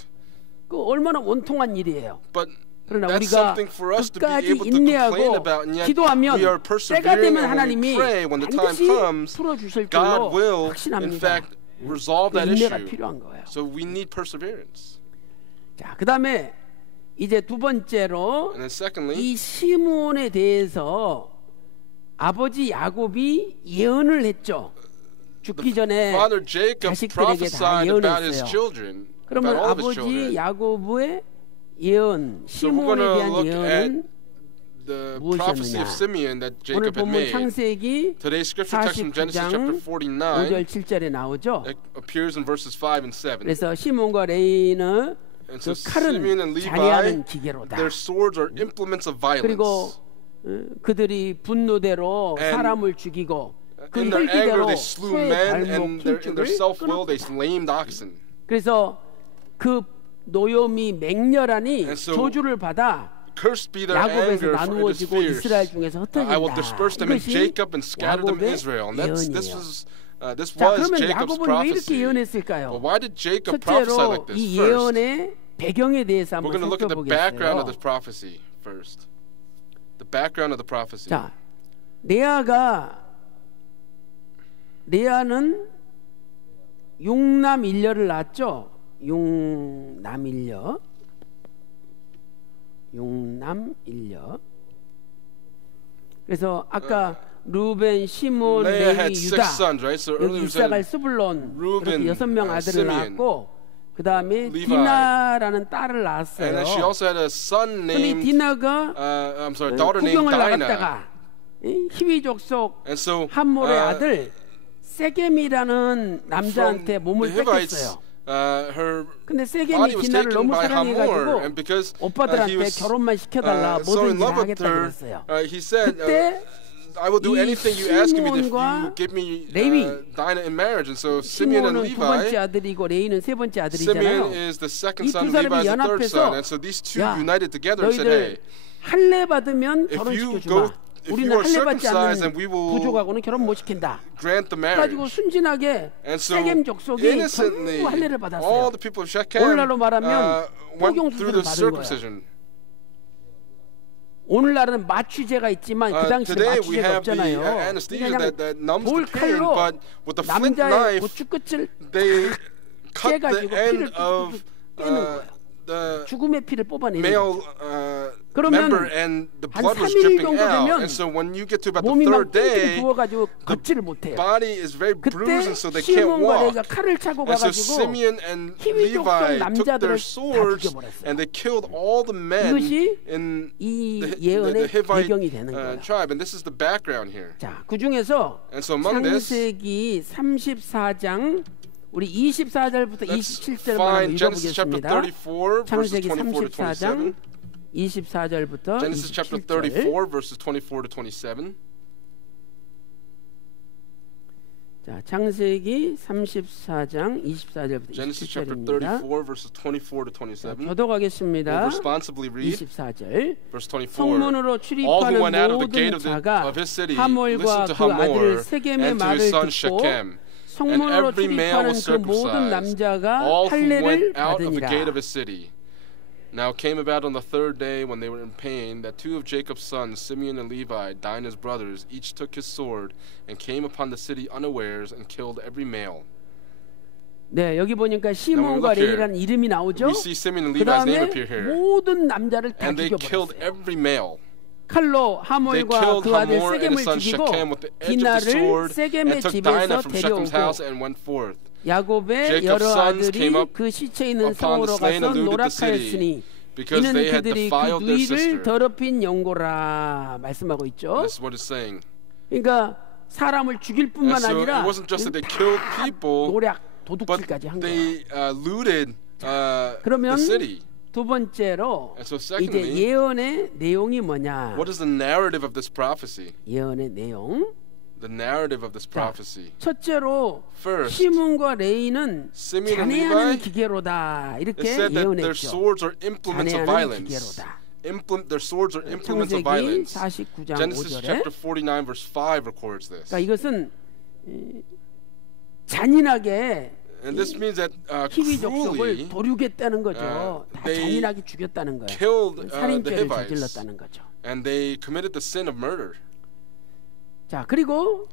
그 얼마나 원통한 일이에요. But 그러나 that's 우리가 something for us to be 끝까지 able to complain 인내하고 about, and yet 기도하면 we are 때가 persevering, 되면 and when we 하나님이 pray, when the time 반드시 comes, 풀어주실 줄로 God will, in 확신합니다. fact, resolve that 인내가 issue. 필요한 거예요. So we need perseverance. 자, 그 다음에 이제 두 번째로 And then secondly, 이 시므온에 대해서 아버지 야곱이 예언을 했죠. 죽기 전에 Father Jacob 자식들에게 다 prophesied about his 예언했어요. children, 그러면 about all of his 아버지 children. 야곱의 예언, So we're 시므온에 going to 대한 look at 예언은 the 무엇이었느냐? prophecy of Simeon that 오늘 Jacob had 본문 made. 창세기 Today's scripture text from Genesis 49장 chapter 49 5절 7절에 나오죠. it appears in verses 5 and 7. 그래서 시몬과 레이는 And 그 so Simeon 칼은 and 잔해하는 Levi, 기계로다. their swords are implements of 그리고 violence. 그들이 분노대로 And 사람을 죽이고 그 In their anger, 혈기대로 they slew 소의 men, 발목 and in 힘줄을 their self-will, they 끊었다. lamed oxen. 그래서 그 노염이 맹렬하니 And so, 조주를 받아 Cursed be their 야곱에서 anger, for it is 나누어지고 fierce. 이스라엘 중에서 I will 흩어진다. disperse them in 이것이 Jacob and scatter them in 야곱의 Israel. And this 예언이에요. was 자, 그러면 Jacob's 야곱은 왜 이렇게 prophecy. 예언했을까요? But why did Jacob prophesy 첫째로 like this? 이 First, 예언의 배경에 대해서 we're 한번 going to look at the background of this 살펴보겠어요. prophecy first. The background of the prophecy. 자, 레아는 용남일녀를 낳았죠. 용남일녀. 그래서 아까 루벤, 시몬, Leah 레위, had 유다, 6 sons, right? So 여기 earlier we 이사갈, said 스불론 Reuben, 그렇게 6명 아들을 Simeon, 낳았고 그 다음에 Levi. 디나라는 딸을 and 낳았어요. then she also had a son 근데 named 디나가 daughter named 구경을 Dinah. 나갔다가 히위 족속 And so 함몰의 아들 세겜이라는 남자한테 몸을 the Hivites, 뺏겼어요. her 근데 body 세겜이 was 디나를 taken 너무 by Hamor, 사랑해가지고 and because he 오빠들한테 was 결혼만 시켜달라 so in 뭐든지 다 love with 하겠다 her, 그랬어요. he said, 그때 I will do 이 anything you ask of me if 시몬과 you give me 레위. Dinah in marriage. And so Simeon and 시몬은 두 번째 Levi, 아들이고 레위는 세 번째 Simeon 아들이잖아요. is the second 이 son, 두 Levi 사람이 is the third 연합해서 son. And so these two 야, united together and said, 너희들 hey, 할례 받으면 if you 결혼시켜주마. if 우리는 you are 할례 받지 circumcised, 않는 then we will 부족하고는 결혼 못 시킨다. grant the 그래가지고 marriage. 순진하게 And so 세겜 족속이 innocently, 전부 할례를 all 받았어요. the people of Shechem 오늘날로 말하면 went 포경 through 수술을 the 받은 거야. circumcision. 오늘날은 마취제가 있지만 그 당시에 Today we 마취제가 have the 없잖아요. anesthesia that numbs the pain, 돌칼로 but with the flint 남자의 knife, 고추 끝을 they cut the 째가지고 end 피를 of 떼는 거예요. the 죽음의 피를 뽑아내는 male 거죠. 그러면 member, and the 한 blood was 3일 dripping 정도 out. 되면 And so when you get to about the 몸이 막 third day, 부어가지고 걷지를 못해요. body is very bruised, 그때 and so they can't 시몬과 walk. 레위가 칼을 차고 And so 가가지고 Simeon and 히위 족속 Levi took 남자들을 their 다 swords 죽여버렸어요. and they killed all the men 이것이 in 이 the 예언의 Hivite 배경이 되는 거예요. tribe. And this is the background here. 자, 그 중에서 And so among this, 창세기 34장 우리 24절부터 let's 27절만 find Genesis chapter 읽어보겠습니다. 34, verses 창세기 24 to 34장 27. 24절부터 Genesis chapter 27절. 34, verses 24 to 27. 자, 창세기 34장 24절부터 Genesis chapter 27절입니다. 34, verses 24 to 27. 저도 가겠습니다. We'll responsibly read 24절. verse 24. 성문으로 All who 출입하는 went out of the 모든 gate 자가 of his city 하몰과 listened to 그 아들 Hamor 세겜의 and to 말을 his son 듣고 Shechem. And 성문으로 every male 출입하는 was 그 모든 circumcised, 남자가 all who 할례를 went out of the gate 받으니라. of his city. Now it came about on the third day when they were in pain that two of Jacob's sons, Simeon and Levi, Dinah's brothers, each took his sword and came upon the city unawares and killed every male. 네, 여기 보니까 시몬과 look here. 레위라는 이름이 나오죠. We see Simeon and 그 Levi's name 다음에 appear here. 모든 남자를 다 And they killed 죽여버렸어요. every male. 칼로 They 하몰과 killed 그 아들 Hamor and 세겜을 his son 죽이고 Shechem with the edge of the 디나를 sword 세겜의 and took 집에서 Dinah from Shechem's house 데려오고 and went forth. 야곱의 Jacob's 여러 sons 아들이 came up 그 시체 있는 upon 성으로 the slain 가서 and looted the 노락하였으니 city because 이는 they had 그들이 그 defiled their 누이를 sister. 더럽힌 영고라 말씀하고 있죠. This is what it's saying. 그러니까 사람을 죽일 And 뿐만 so 아니라 it wasn't just that they killed people, 노략 but 도둑질까지 한 거예요. they looted 그러면 the city. 두 번째로 And so 이제 secondly, 예언의 내용이 뭐냐? what is the narrative of this prophecy? 예언의 내용. The narrative of this 자, prophecy. 첫째로 First, 시몬과 레이는 Simeon and 잔해하는 Levi, 기계로다 it 이렇게 said that their 예언했죠. swords are implements of 잔해하는 violence. 기계로다. Their swords are implements of 창세기 violence. 49장 Genesis 5절에 chapter 49 verse 5 records this. 그러니까 이것은 잔인하게 And this means that 히위 족속을 cruelly 도륙했다는 거죠. 다 they 잔인하게 죽였다는 거예요. killed the 살인죄를 Hivites. 저질렀다는 거죠. And they committed the sin of murder. 자, 그리고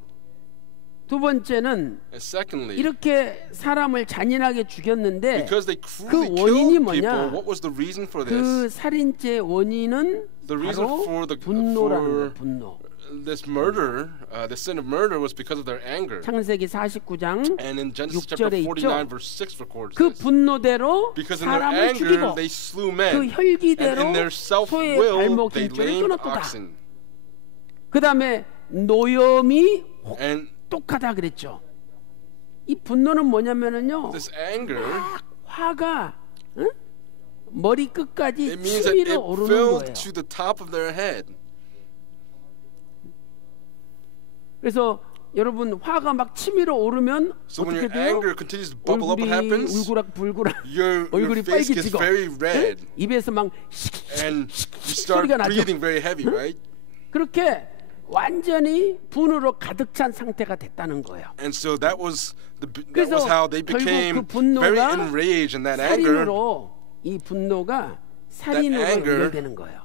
두 번째는 And secondly, 이렇게 사람을 잔인하게 죽였는데 because they cruelly 그 원인이 killed 뭐냐? people, what was the reason for 그 this? 살인죄 원인은 The reason 바로 for 분노라는 거예요. 분노. this murder, the sin of murder was because of their anger. 창세기 49장 And in Genesis chapter 6절에 49 있죠. verse 6 records 그 this. 분노대로 Because in their 사람을 anger 죽이고 they slew 그 men. And 혈기대로 in their 소의 self-will 발목 they 힘줄을 lamed 끊었도다. oxen. 그 다음에 노염이 And 똑하다 그랬죠. 이 분노는 뭐냐면은요, this anger, 화가 응? 머리 끝까지 it means that it 치밀어 오르는 filled 거예요. to the top of their head. 그래서 여러분 화가 막 치밀어 오르면 So when 어떻게 your 돼요? anger continues to bubble up, what 얼굴이 happens? 울그락불그락 Your 얼굴이 face gets 빨개지고 very red, 입에서 막 and you start 소리가 나죠. breathing very heavy, right? 그렇게 완전히 분으로 가득 찬 상태가 됐다는 거예요. And so that was 그래서 how they 결국 became 그 분노가 very enraged, and that anger 살인으로 이 분노가 살인으로 anger 연결되는 거예요.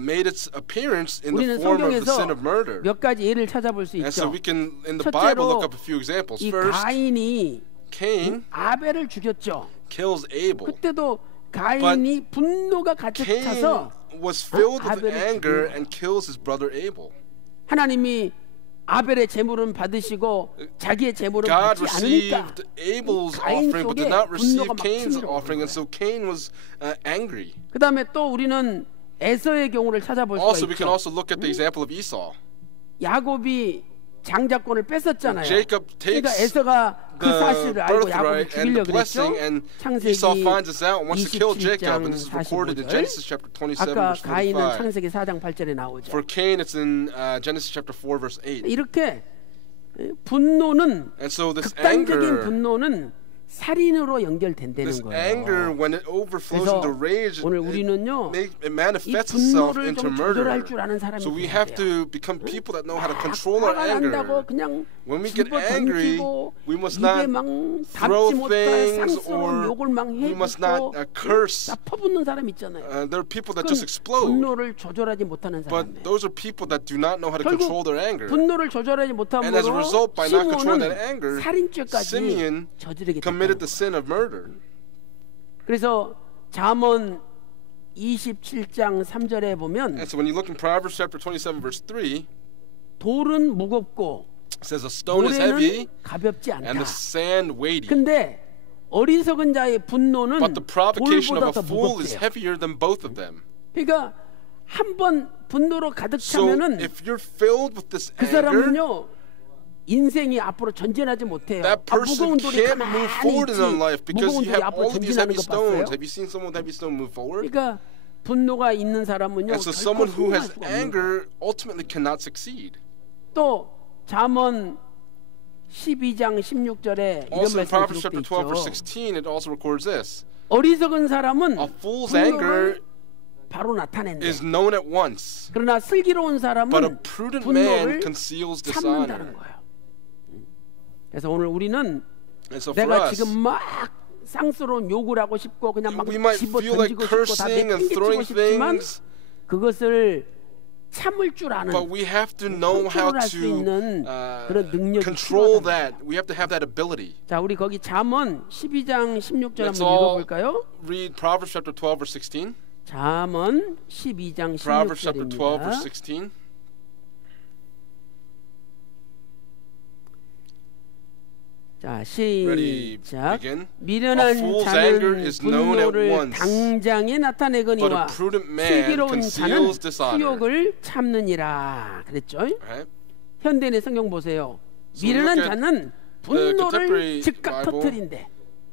made its appearance in the 우리는 form of the sin 성경에서 of murder. 몇 가지 예를 찾아볼 수 And so 있죠. we can, in the Bible, look 첫째로 up a few examples. 이 First, 가인이 Cain 아벨을 죽였죠. kills Abel. 그때도 가인이 분노가 가득 Cain 차서 was filled with 아벨을 anger 죽이는 and kills his brother Abel. 하나님이 아벨의 제물은 받으시고 자기의 제물은 God 받지 않으니까 received Abel's 가인 offering, but 속에 did not receive 분노가 막 Cain's 치밀어 offering, 오르는 and so Cain was angry. 그 다음에 또 우리는 에서의 경우를 찾아볼 수가 Also, we can 있죠. also look at the example of Esau. 야곱이 장자권을 뺐었잖아요. Jacob 그러니까 takes 에서가 그 the 사실을 알고 야곱을 birthright and the 죽이려고 그랬죠. blessing, and 창세기 Esau finds this out and wants to kill 27장 Jacob, and this is recorded in 45절. Genesis chapter 27, 아까 verse 가인은 45. 창세기 4장 8절에 나오죠. For Cain, it's in Genesis chapter 4, verse 8. 이렇게 분노는 And so this 극단적인 anger, 분노는 살인으로 연결된다는 this 거예요. anger, when it overflows 그래서 into rage, 오늘 우리는요, it 이 manifests itself 분노를 into 좀 murder. 조절할 줄 아는 사람이 So we 돼야 have 돼요. to become people that know how to control our 화가 anger. 난다고 그냥 When we get 집어 angry, 던지고 we must 입에 not 막 throw 담지 못할 things, 쌍스러운 or 욕을 막 we must not 해놓고 curse. 다 퍼붓는 사람 있잖아요. There are people that 그건 just explode, 분노를 조절하지 못하는 but 사람이에요. those are people that do not know how to 결국 control their anger. 분노를 조절하지 못함으로 And as a result, by not controlling that 시므온은 anger, 살인죄까지 Simeon 저지르게 committed 됐다는 the sin of murder. 그래서 잠언 27장 3절에 보면 And so when you look in Proverbs chapter 27, verse 3, 돌은 무겁고 it says a stone is heavy 모래는 가볍지 and 않다. the sand weighty. 근데 어리석은 자의 분노는 But the provocation of 돌보다 더 a fool is 무겁대요. heavier than both of them. 그러니까 한 번 분노로 가득 So 차면은 if you're filled with this 그 anger, 사람은요 인생이 앞으로 전진하지 못해요. that person 무거운 돌이 can't move 가만히 forward in their 있지. life because 무거운 you 돌이 have 앞으로 all of these 전진하는 heavy 거 봤어요? stones. Have you seen someone with heavy stone move forward? 그러니까 분노가 있는 사람은요 And so 결코 someone who 성공할 has 수가 없는 거예요. anger ultimately cannot succeed. 또 잠언 12장 16절에 이런 Also in 말씀이 Proverbs 기록돼 chapter 12, verse 있죠. 16, it also records this. 어리석은 사람은 A fool's anger 분노를 바로 나타낸다. is known at once, 그러나 슬기로운 but a 사람은 prudent man 분노를 conceals 참는다는 dishonor. 거예요. 그래서 오늘 우리는 And so for 내가 us, 지금 막 쌍스러운 욕을 하고 싶고 그냥 막 we might 집어 feel like 던지고 싶고 다 cursing and 내팽개치고 throwing 싶지만 things, 그것을 참을 줄 아는 but we have to know how 컨트롤할 수 to 있는 그런 능력이 control 필요하다. that. We have to have that ability. 자, 우리 거기 잠언 12장 16절 Let's 한번 all 읽어볼까요? read Proverbs chapter 12, verse 16. 잠언 12장 Proverbs chapter 12, verse 16절입니다. 16. 자, Ready, 시작. begin. 미련한 A fool's anger 자는 is known at 분노를 once, 당장에 but 나타내거니와 a prudent man 슬기로운 자는 conceals dishonor. 수욕을 참느니라. 그랬죠? Right? 현대인의 성경 보세요. So 미련한 look at 자는 the 분노를 contemporary 즉각 Bible. 터뜨린대.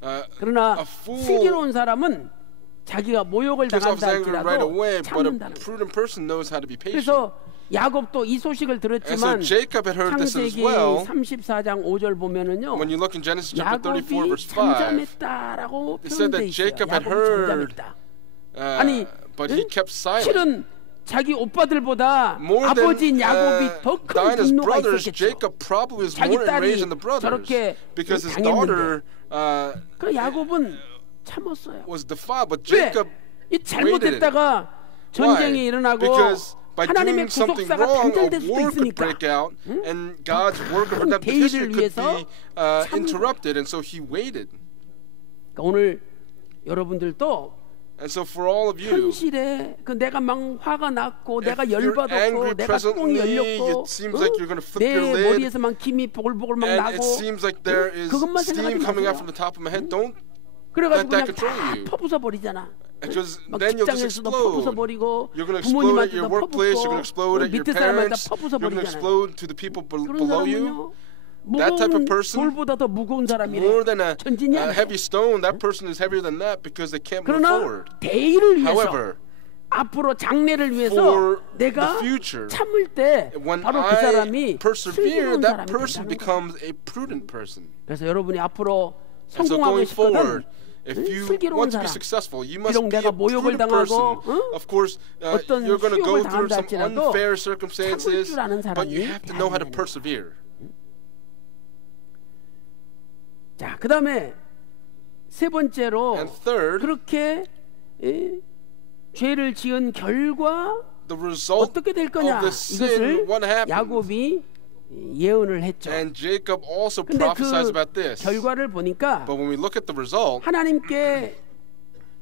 A 그러나 fool 슬기로운 사람은 자기가 모욕을 gives off his 당한다 anger right 할지라도 away, but a 참는다는 거예요. prudent person knows how to be patient. 그래서 야곱도 이 소식을 And so 들었지만 Jacob had heard this as 창세기 well. 34장 5절 보면은요. When you look in Genesis chapter 34, 야곱이 verse 5, 잠잠했다라고 it said 표현돼 that 있어요. Jacob had 야곱이 heard, 잠잠했다. 아니, but he kept silent. 실은 자기 오빠들보다 More 아버지인 than 야곱이 더 큰 Dinah's 분노가 brothers, 있었겠죠. Jacob probably was 자기 more enraged 딸이 than the brothers 저렇게 because his 당했는데. daughter 그 야곱은 참았어요. was defiled, but 왜? Jacob 이 잘못했다가 Why? 전쟁이 일어나고 Because by 하나님의 doing something 구속사가 wrong, 단절될 a 수도 war could 있으니까 break out, and God's work of 큰 redemptive history 대의를 could 위해서 be 참는 interrupted, and so he waited. 그러니까 오늘 여러분들도 And so for all of you, 현실에 그 내가 막 화가 났고 내가 if you're 열받았고 angry 내가 똥이 presently, 열렸고 it seems like you're going to flip 내 your lid, 머리에서 막 김이 보글보글 막 and 나고 it seems like there is 그것만 steam 생각하지 coming out 마세요. from the top of my head, don't, 그래가지고 let that 그냥 control 다 you. 퍼부숴 버리잖아. because 막 then you'll just 직장에서도 퍼부숴 explode. 버리고 You're going to explode at your 부모님한테도 workplace, you're 퍼붓고 going to explode at your 밑에 사람한테 parents, 퍼부숴 you're going to 버리잖아요. explode to the people 그런 below you. 사람은요 That type of 무거운 person, 돌보다 더 무거운 사람이래. More than a 전진이 안 돼. heavy stone, that person is heavier than that because they can't move 그러나 forward. 대의를 위해서 However, 앞으로 장래를 위해서 for 내가 the future. 참을 때 When 바로 그 I 사람이 persevere, 슬기로운 that 사람이 person 된다는 거예요. becomes a prudent person. 그래서 여러분이 앞으로 And so 성공하고 going 싶거든 forward, if you 슬기로운 want to be 사람. successful, you must 비록 be 내가 a 모욕을 prudent 당하고, person. Of course, 어떤 you're going to go 수욕을 through 당한다 some 할지라도 unfair 참을 circumstances, 줄 아는 but you 사람이 have to know how to 돼야 되는 persevere. 자, 그 다음에 세 번째로 And third, 그렇게 죄를 지은 결과 the result 어떻게 될 of 거냐 the 이것을 sin, what happened. 야곱이 예언을 했죠. And Jacob also 근데 prophesies 그 about this. 결과를 보니까 But when we look at the result, 하나님께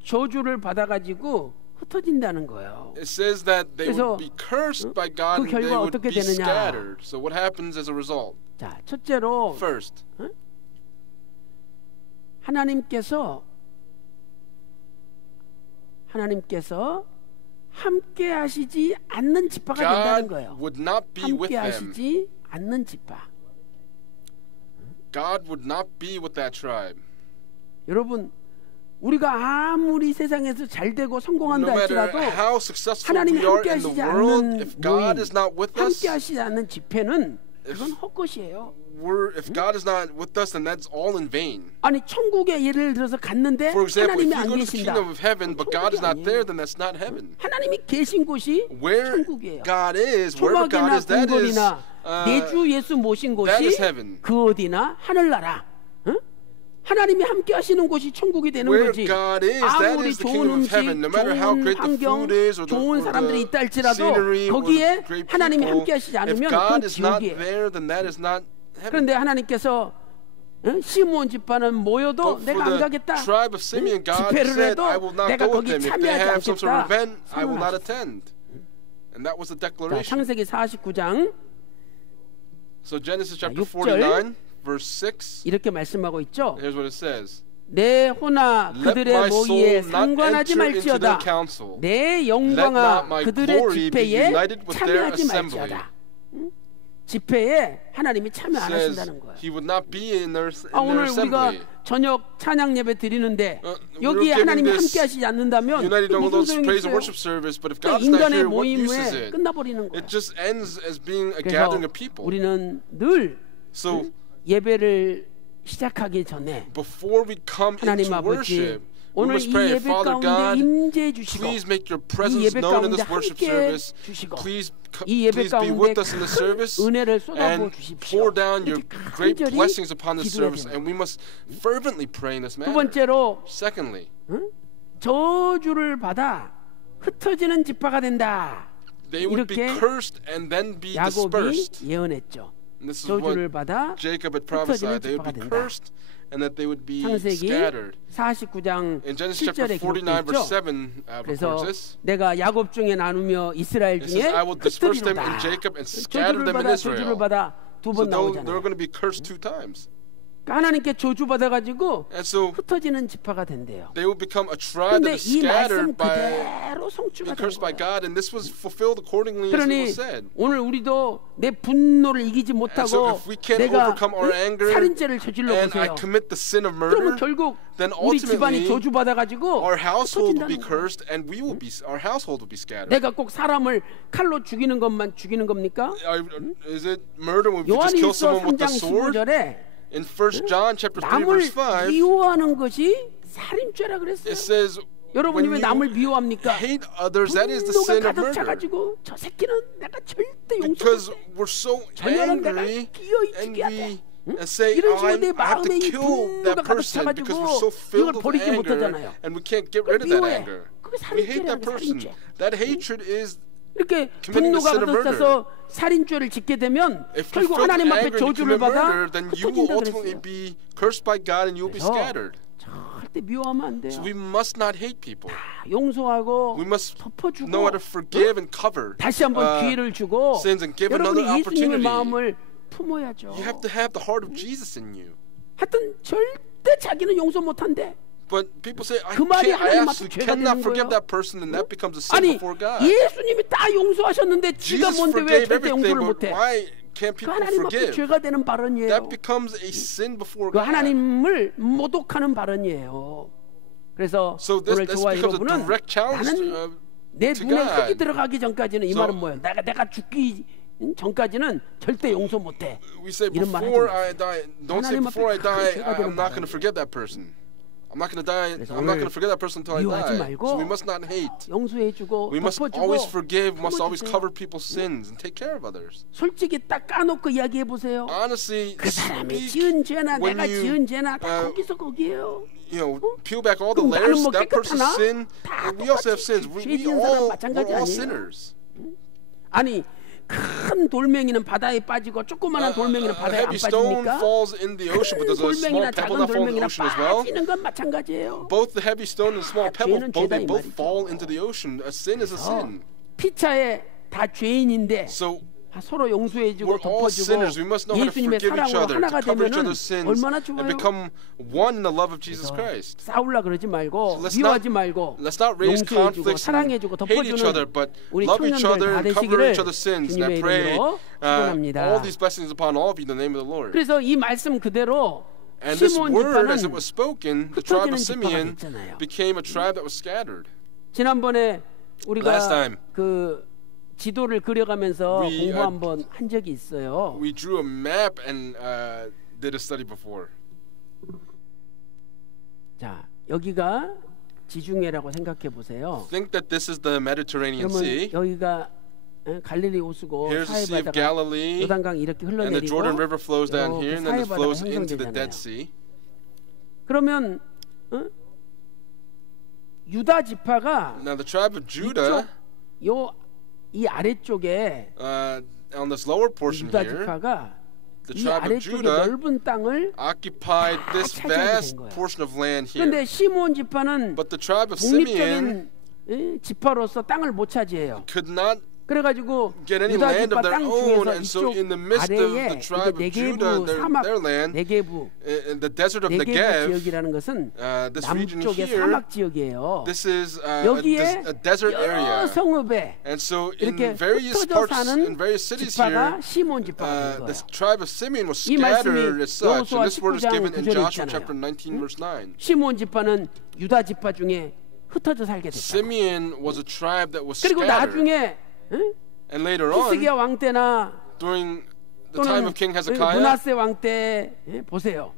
저주를 받아가지고 흩어진다는 거예요. it says that they 그래서 would be cursed by God 그 and they 결과 would 어떻게 be 되느냐. scattered. So what happens as a result? 자, 첫째로 First, 하나님께서 함께 하시지 않는 지파가 된다는 God 거예요. would not be with 함께 them. 하시지 않는 지파. God would not be with that tribe. 여러분, 우리가 아무리 세상에서 잘 되고 No 성공한다 matter 할지라도 how successful 하나님 we are 함께 in the 하시지 world, 않는 if God 모임, is not with us, 함께 하시지 않는 집회는 그건 헛것이에요. if God is not with us, then that's all in vain. 아니 천국에 예를 들어서 갔는데 For example, 하나님이 if you 안 go to the 계신다. kingdom of heaven, but God is not 천국이 there, 아니에요. then that's not heaven. 하나님이 계신 곳이 Where 천국이에요. God is, wherever God 초막이나 is, that is 궁궐이나 내주 예수 모신 that 곳이 is heaven. 그 어디나 하늘나라. 응? 하나님이 함께 하시는 곳이 천국이 되는 Where 거지. God is, that 아무리 is the 좋은 kingdom of 음식, heaven. No matter how 좋은 great the 환경, food is, or 좋은 사람들이 the 있다 할지라도 scenery, or 거기에 the great 하나님이 people, 함께 하시지 if 않으면 God 그건 is not 지옥이에요. there, then that is not heaven. 그런데 하나님께서 시므온 집파는 모여도 But 내가 for 안 the 가겠다. tribe of Simeon, God 집회를 said, 해도 I will not 내가 go with 거기 them. If they 참여하지 have some sort of 않겠다. event, I will not 선언하셨어요. attend. And that was the 자, declaration. 창세기 49장 So Genesis chapter 6절 49, verse 6, 이렇게 말씀하고 있죠. here's what it says. 내 호나 Let 그들의 my 모의에 soul not 상관하지 enter into their 말지어다. council. 내 Let 영광아 not my 그들의 glory be 집회에 united with their 참여하지 assembly. 말지어다. 응? 집회에 하나님이 참여 안 Says 하신다는 거예요. he would not be in their 오늘 우리가 assembly. 저녁 찬양 예배 드리는데 we're 여기에 giving 하나님이 this 함께 하시지 않는다면 United 무슨 Dongos 소용이 praise and 있어요? worship service, but if 그러니까 God's not 인간의 here, what use is 모임에 it? 끝나버리는 거예요. It just ends as being a 그래서 gathering of people. 우리는 늘 So 예배를 시작하기 전에 before we come 하나님 into 아버지 worship, we 오늘 must 이 pray, 예배 Father 가운데 God, 임재해 주시고 please make your 이 presence 예배 known in 가운데 this worship 함께 service. 주시고 Please 이 예배 be 가운데 with us in the service 은혜를 쏟아부어 and 주십시오. pour down your 이렇게 great 간절히 blessings upon this 기도해야 service. 됩니다. And we must fervently pray in this 두 matter. 번째로 Secondly, 저주를 받아 흩어지는 지파가 된다. they would be 이렇게 cursed and then be 야곱이 dispersed. 예언했죠. And this is 저주를 what 받아 Jacob had 흩어지는 prophesied. They would 지파가 be 된다. cursed and that they would be 창세기 scattered. 49장 In Genesis chapter 7절에 49, 기록되어 verse 있죠. 7, 그래서 records this. 내가 야곱 중에 나누며 이스라엘 It 중에 says, I will disperse them in 흩으리로다. Jacob and scatter 저주를 them in 받아 저주를 Israel. 받아 두 So 번 they're 나오잖아요. going to be cursed 2 times. 그러니까 하나님께 저주 받아가지고 And so 흩어지는 지파가 된대요. they will become a tribe 그런데 that is 이 말씀 scattered by, 그대로 성취가 된 cursed by 거예요. God. And this was fulfilled accordingly as it 그러니 was said. 오늘 우리도 내 분노를 이기지 And 못하고 so if we can't 내가 overcome our anger 살인죄를 저질러 and I 보세요. commit the sin of 그러면 murder, 결국 then 우리 집안이 ultimately 저주 받아가지고 our household will be 흩어진다는 거예요. cursed and our household will be scattered. 내가 꼭 사람을 칼로 죽이는 것만 죽이는 겁니까? Is it murder when we just kill 요한일서 someone with 3장 the sword? 15절에 In 1 John chapter 3 남을 verse 5, 미워하는 것이 살인죄라 그랬어요. it says 여러분이 when 왜 남을 you 미워합니까? hate others, that is the 분노가 sin of 가득 murder. 차가지고 저 새끼는 내가 절대 용서 Because 못해. we're so 저녀는 내가 angry 기어이 and 죽여야 we 돼. and say, 이런 oh, 식으로 내 I have to 마음에 이 kill 분노가 that 가득 person because we're 차가지고 so 이걸 filled with 버리지 anger 못하잖아요. and we can't get rid of that 미워해. anger. 그게 We hate 살인죄라는 that person. 살인죄. That hatred is 이렇게 committing the 분노가 sin of 가득 차서 살인죄를 짓게 되면 if you're 결국 filled with 하나님 앞에 anger and you 저주를 commit 받아 murder, then you will 흩어진다 ultimately 그랬어요. be cursed by God and you will be 그래서 scattered. 절대 미워하면 안 돼요. So we must not hate people. 용서하고 We must 덮어주고 know how to forgive and cover 다시 한번 기회를 주고 sins and give 여러분이 another 예수님의 opportunity. 마음을 품어야죠. You have to have the heart of Jesus in you. 하여튼 절대 자기는 용서 못한대. But people say, I 그 말이 can't, I 하나님 absolutely 앞에 죄가 cannot 되는 forgive 거예요. that person, and that becomes a sin 아니 before God. 예수님이 다 용서하셨는데 지가 Jesus 뭔데 왜 forgave 절대 everything, 용서를 but 못해? why can't 그 people 하나님 앞에 forgive? 죄가 되는 발언이에요. That becomes a sin before 그 God. 하나님을 모독하는 발언이에요. 그래서 So 오늘 this 저와 becomes a 여러분은 direct challenge 나는 내 to 눈에 God. 흙이 들어가기 전까지는 이 So- 말은 뭐예요? 내가 죽기 전까지는 절대 용서 못해. We say 이런 말 하지 before 마세요. I die. Don't say 하나님 before I 앞에 die. 큰 죄가 되는 I'm not going to 말이에요. forget that person. I'm not going to die. 그래서 I'm not going 오늘 to forget that person until I 미워하지 die. 말고 So we must not hate. 용서해주고 We must 덮어주고 always forgive. Must always 품어주세요. cover people's sins and take care of others. 솔직히 딱 까놓고 이야기해 보세요. Honestly, 그 사람이 speak 지은 죄나 when 내가 you, 지은 죄나 다 uh, 거기서 거기에요. you know, peel back all the 그럼 나는 layers. 뭐 That person's 깨끗하나? sin. 다 We also have 똑같이 sins. 죄 We 지은 사람 all 마찬가지 we're all 아니에요? sinners. 아니 큰 돌멩이는 바다에 빠지고 조그마한 돌멩이는 A 바다에 안 heavy stone 빠집니까? falls in the ocean, but 큰 there's a small 돌멩이나 pebble 작은 that falls in the 돌멩이나 ocean as well. 빠지는 건 마찬가지예요. Both the heavy stone and the small pebble, 죄는 both 죄다 they 이 both 말이죠. fall into the ocean. A sin is a sin. 피차에 다 죄인인데 So 서로 용서해주고 we're all 덮어주고 sinners. We must know how to 예수님의 forgive each 사랑으로 other, 하나가 to cover each 되면은 other's sins, 얼마나 and 좋아요. become one in the love of Jesus Christ. 싸우려 그러지 말고 So 미워하지 말고 let's not raise 용서해주고 conflicts and 사랑해주고 hate each other, 덮어주는 but 우리 love each 청년들 other 다 and cover 되시기를 each other's sins. And I 주님의 pray 이름으로 축원합니다. all these blessings upon all of you in the name of the Lord. 그래서 이 말씀 그대로 And this 시몬 word, as 지파는 it was spoken, the tribe 흩어지는 of 지파가 Simeon 됐잖아요. became a tribe that was scattered. 지난번에 Last 우리가 time, 그 지도를 그려가면서 we, 공부 한번 한 적이 있어요. We drew a map and did a study before. 자, 여기가 지중해라고 생각해 보세요. Think that this is the Mediterranean 그러면 Sea. 여기가 갈릴리 호수고 Here's the Sea of 사해바다가 Galilee, 요단강 이렇게 and the 흘러내리고 Jordan River flows down 이렇게 here, and then it 사해바다가 flows into the 형성되잖아요. Dead Sea. 그러면 유다 지파가 Now the tribe of Judah, 이 아래쪽에 on this lower portion 유다 here, 지파가 the 이 tribe of 아래쪽에 Judah 넓은 땅을 occupied this 차지하게 된 vast 거예요. portion of land 그런데 here. 시몬 지파는 But the tribe of Simeon 독립적인 지파로서 땅을 못 차지해요. could not 그래가지고 get any 유다 land 지파 of their 땅 own, 중에서 and so 이쪽 in the midst of 아래에 the 이게 tribe of Judah, 네게부 사막 their land, 네게부 in the desert of 네게부 Negev, 지역이라는 것은 this region 남쪽의 here, 사막 지역이에요. this is 여기에 a desert 여러 area. 성읍에 And so in 이렇게 various 흩어져 parts, 사는 in various cities here, 지파가 시몬 지파가 된 this 거예요. tribe of Simeon was 이 말씀이 scattered as such. 여호수아 And this word is 19장 given in 9절에 Joshua 있잖아요. chapter 19, verse 9. 시몬 지파는 유다 지파 중에 흩어져 살게 됐다. Simeon was a tribe that was 그리고 scattered. 나중에 And later on, 히스기야 왕 때나 during the time 또는 of King Hezekiah, 므낫세 왕 때 보세요.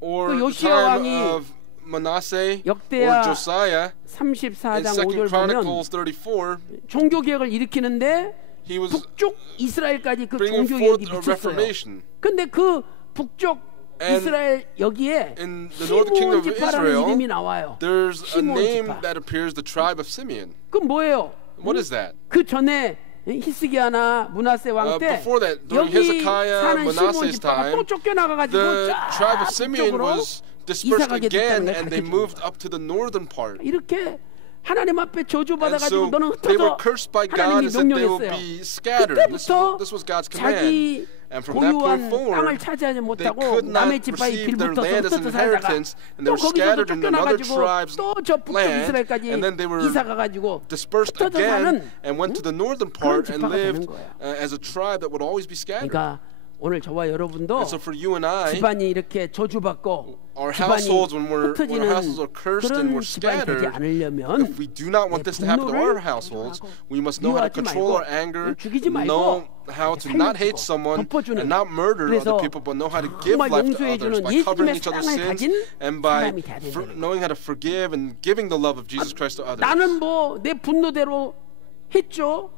or 그 the 요시야 time 왕이 of Manasseh or 역대하 Josiah, 34장 in 2 5절 보면 Chronicles 34, 종교 개혁을 일으키는데 he was 북쪽 이스라엘까지 그 bringing 종교 forth 개혁이 a 미쳤어요. reformation. 근데 그 북쪽 And 이스라엘 여기에 in the northern kingdom 시몬 of 지파라는 Israel, 이름이 나와요. there's a 시몬 name 지파. that appears, the tribe of Simeon. 그럼 뭐예요? What is that? 그 전에 히스기야나 므낫세 왕 때 Before that, during 여기 Hezekiah, 사는 시몬 Manasseh's 지파가 또 time, 쫓겨나가가지고 the tribe of 쫙 Simeon 북쪽으로 was dispersed 이사가게 again, 됐다는 걸 and they 가르쳐주는 moved 거예요. up to the northern part. 이렇게 하나님 앞에 And 저주받아가지고 so 너는 they were 흩어져 cursed by God 하나님이 and said they will 명령했어요. be scattered. 그때부터 This was God's command. 자기 And from that point 고유한 땅을 forward, 차지하지 they 못하고 could not 남의 지파에 receive their 빌붙어서 land as an 흩어져 살다가 inheritance, and they 또 were 거기서도 scattered in another 쫓겨나가지고 tribe's 또 저 북쪽 land, 이스라엘까지 and then they were 이사가가지고 dispersed 흩어져 사는 again and went to the northern part and 지파가 되는 lived 거예요. as a tribe that would always be scattered. 그러니까 오늘 저와 여러분도 And so for you and I, 집안이 이렇게 저주받고 our 집안이 households, when our 흩어지는 households are cursed and 그런 we're 집안이 되지 scattered, 않으려면 if we do not want this to happen to our households, we must know how to control our anger, know how to not hate someone and not murder other people, but know how to give 정말 life to others 용서해주는 by covering 예수님의 each other's 사랑을 sins 가진 and by 사람이 돼야 된다는 knowing how to forgive and giving the love of Jesus Christ to others. 나는 뭐 내 분노대로 했죠.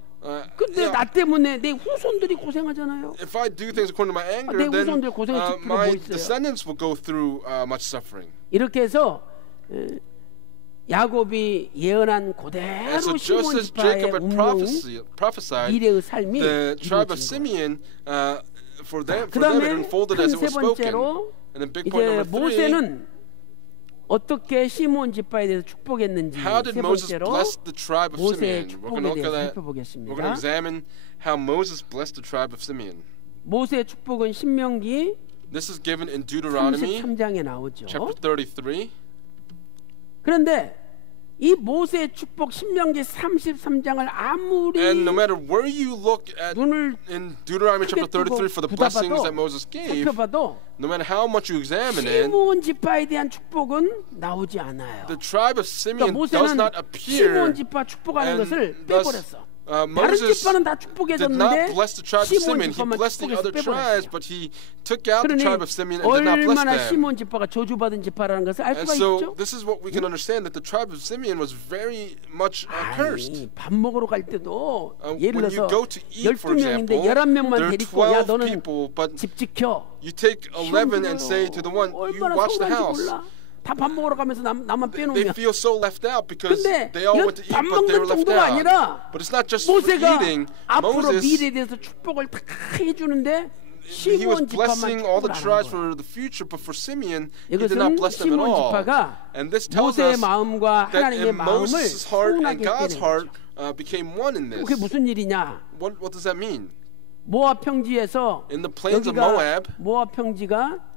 근데 Yeah. 나 때문에 내 후손들이 고생하잖아요. If I do things according to my anger, 내 then 후손들 고생할 필요가 뭐 my 있어요? descendants will go through much suffering. 이렇게 해서 야곱이 예언한 And 그대로 so 시몬 just as 지파의 Jacob had 운명 prophesied, 미래의 삶이 the tribe of 이루어진 거예요. Simeon, for them it 그다음에 unfolded as it 큰 세 was spoken. 번째로 And then big point 이제 number 3, 모세는 어떻게 시몬 지파에 대해서 축복했는지 how did 세 Moses 번째로 bless the tribe of 모세의 Simeon? 축복에 We're going to look 대해서 at that. We're going to 살펴보겠습니다. examine how Moses blessed the tribe of Simeon. 모세의 축복은 신명기 This is given in Deuteronomy 33장에 나오죠. chapter 33. 그런데 이 모세의 축복 신명기 33장을 아무리 And no matter where you look at 눈을 in Deuteronomy chapter 33 for the blessings that Moses gave, 살펴봐도 no matter how much you examine it, 시므온 지파에 대한 축복은 나오지 않아요. the tribe of 그러니까 Simeon does 모세는 not appear. 시므온 지파 축복하는 And 것을 thus, 빼버렸어. 다른 Moses 지파는 다 did 축복해줬는데 not bless the tribe of 시므온 Simeon. He 지파만 blessed the 축복해서 other tribes, 빼버렸어요. but he took out the 그러니 tribe of Simeon and did not bless 얼마나 them. 시므온 지파가 저주받은 지파라는 것을 알 And 수가 so 있죠. this is what we can understand, that the tribe of Simeon was very much cursed. 아니, 밥 먹으러 갈 때도 예를 When you 들어서 go to eat, for 12명인데 example, 11명만 there are 데리고 야 12 너는 people, but 집 지켜. you take 11 and say to the one, you 얼마나 watch the 서운한지 house. 몰라. 다 밥 먹으러 가면서 나만 They 빼놓으면. feel so left out because 근데 they all went to eat, 밥 but they were 먹는 left 정도가 out. 아니라 But it's not just for 모세가 eating. 앞으로 Moses, 미래에 대해서 축복을 다 해주는데 he was 시므온 지파만 blessing all the 축복을 안 tribes 한 거야. for the future, but for Simeon, he did not 이것은 bless them at 시므온 all. 지파가 And this tells 모세의 us 마음과 that 하나님의 in 마음을 Moses' heart and 서운하게 God's 했다는 heart 거죠. became one in this. 그게 무슨 일이냐? What does that mean? 모압 평지에서 In the plains of 여기가 Moab, 모압 평지가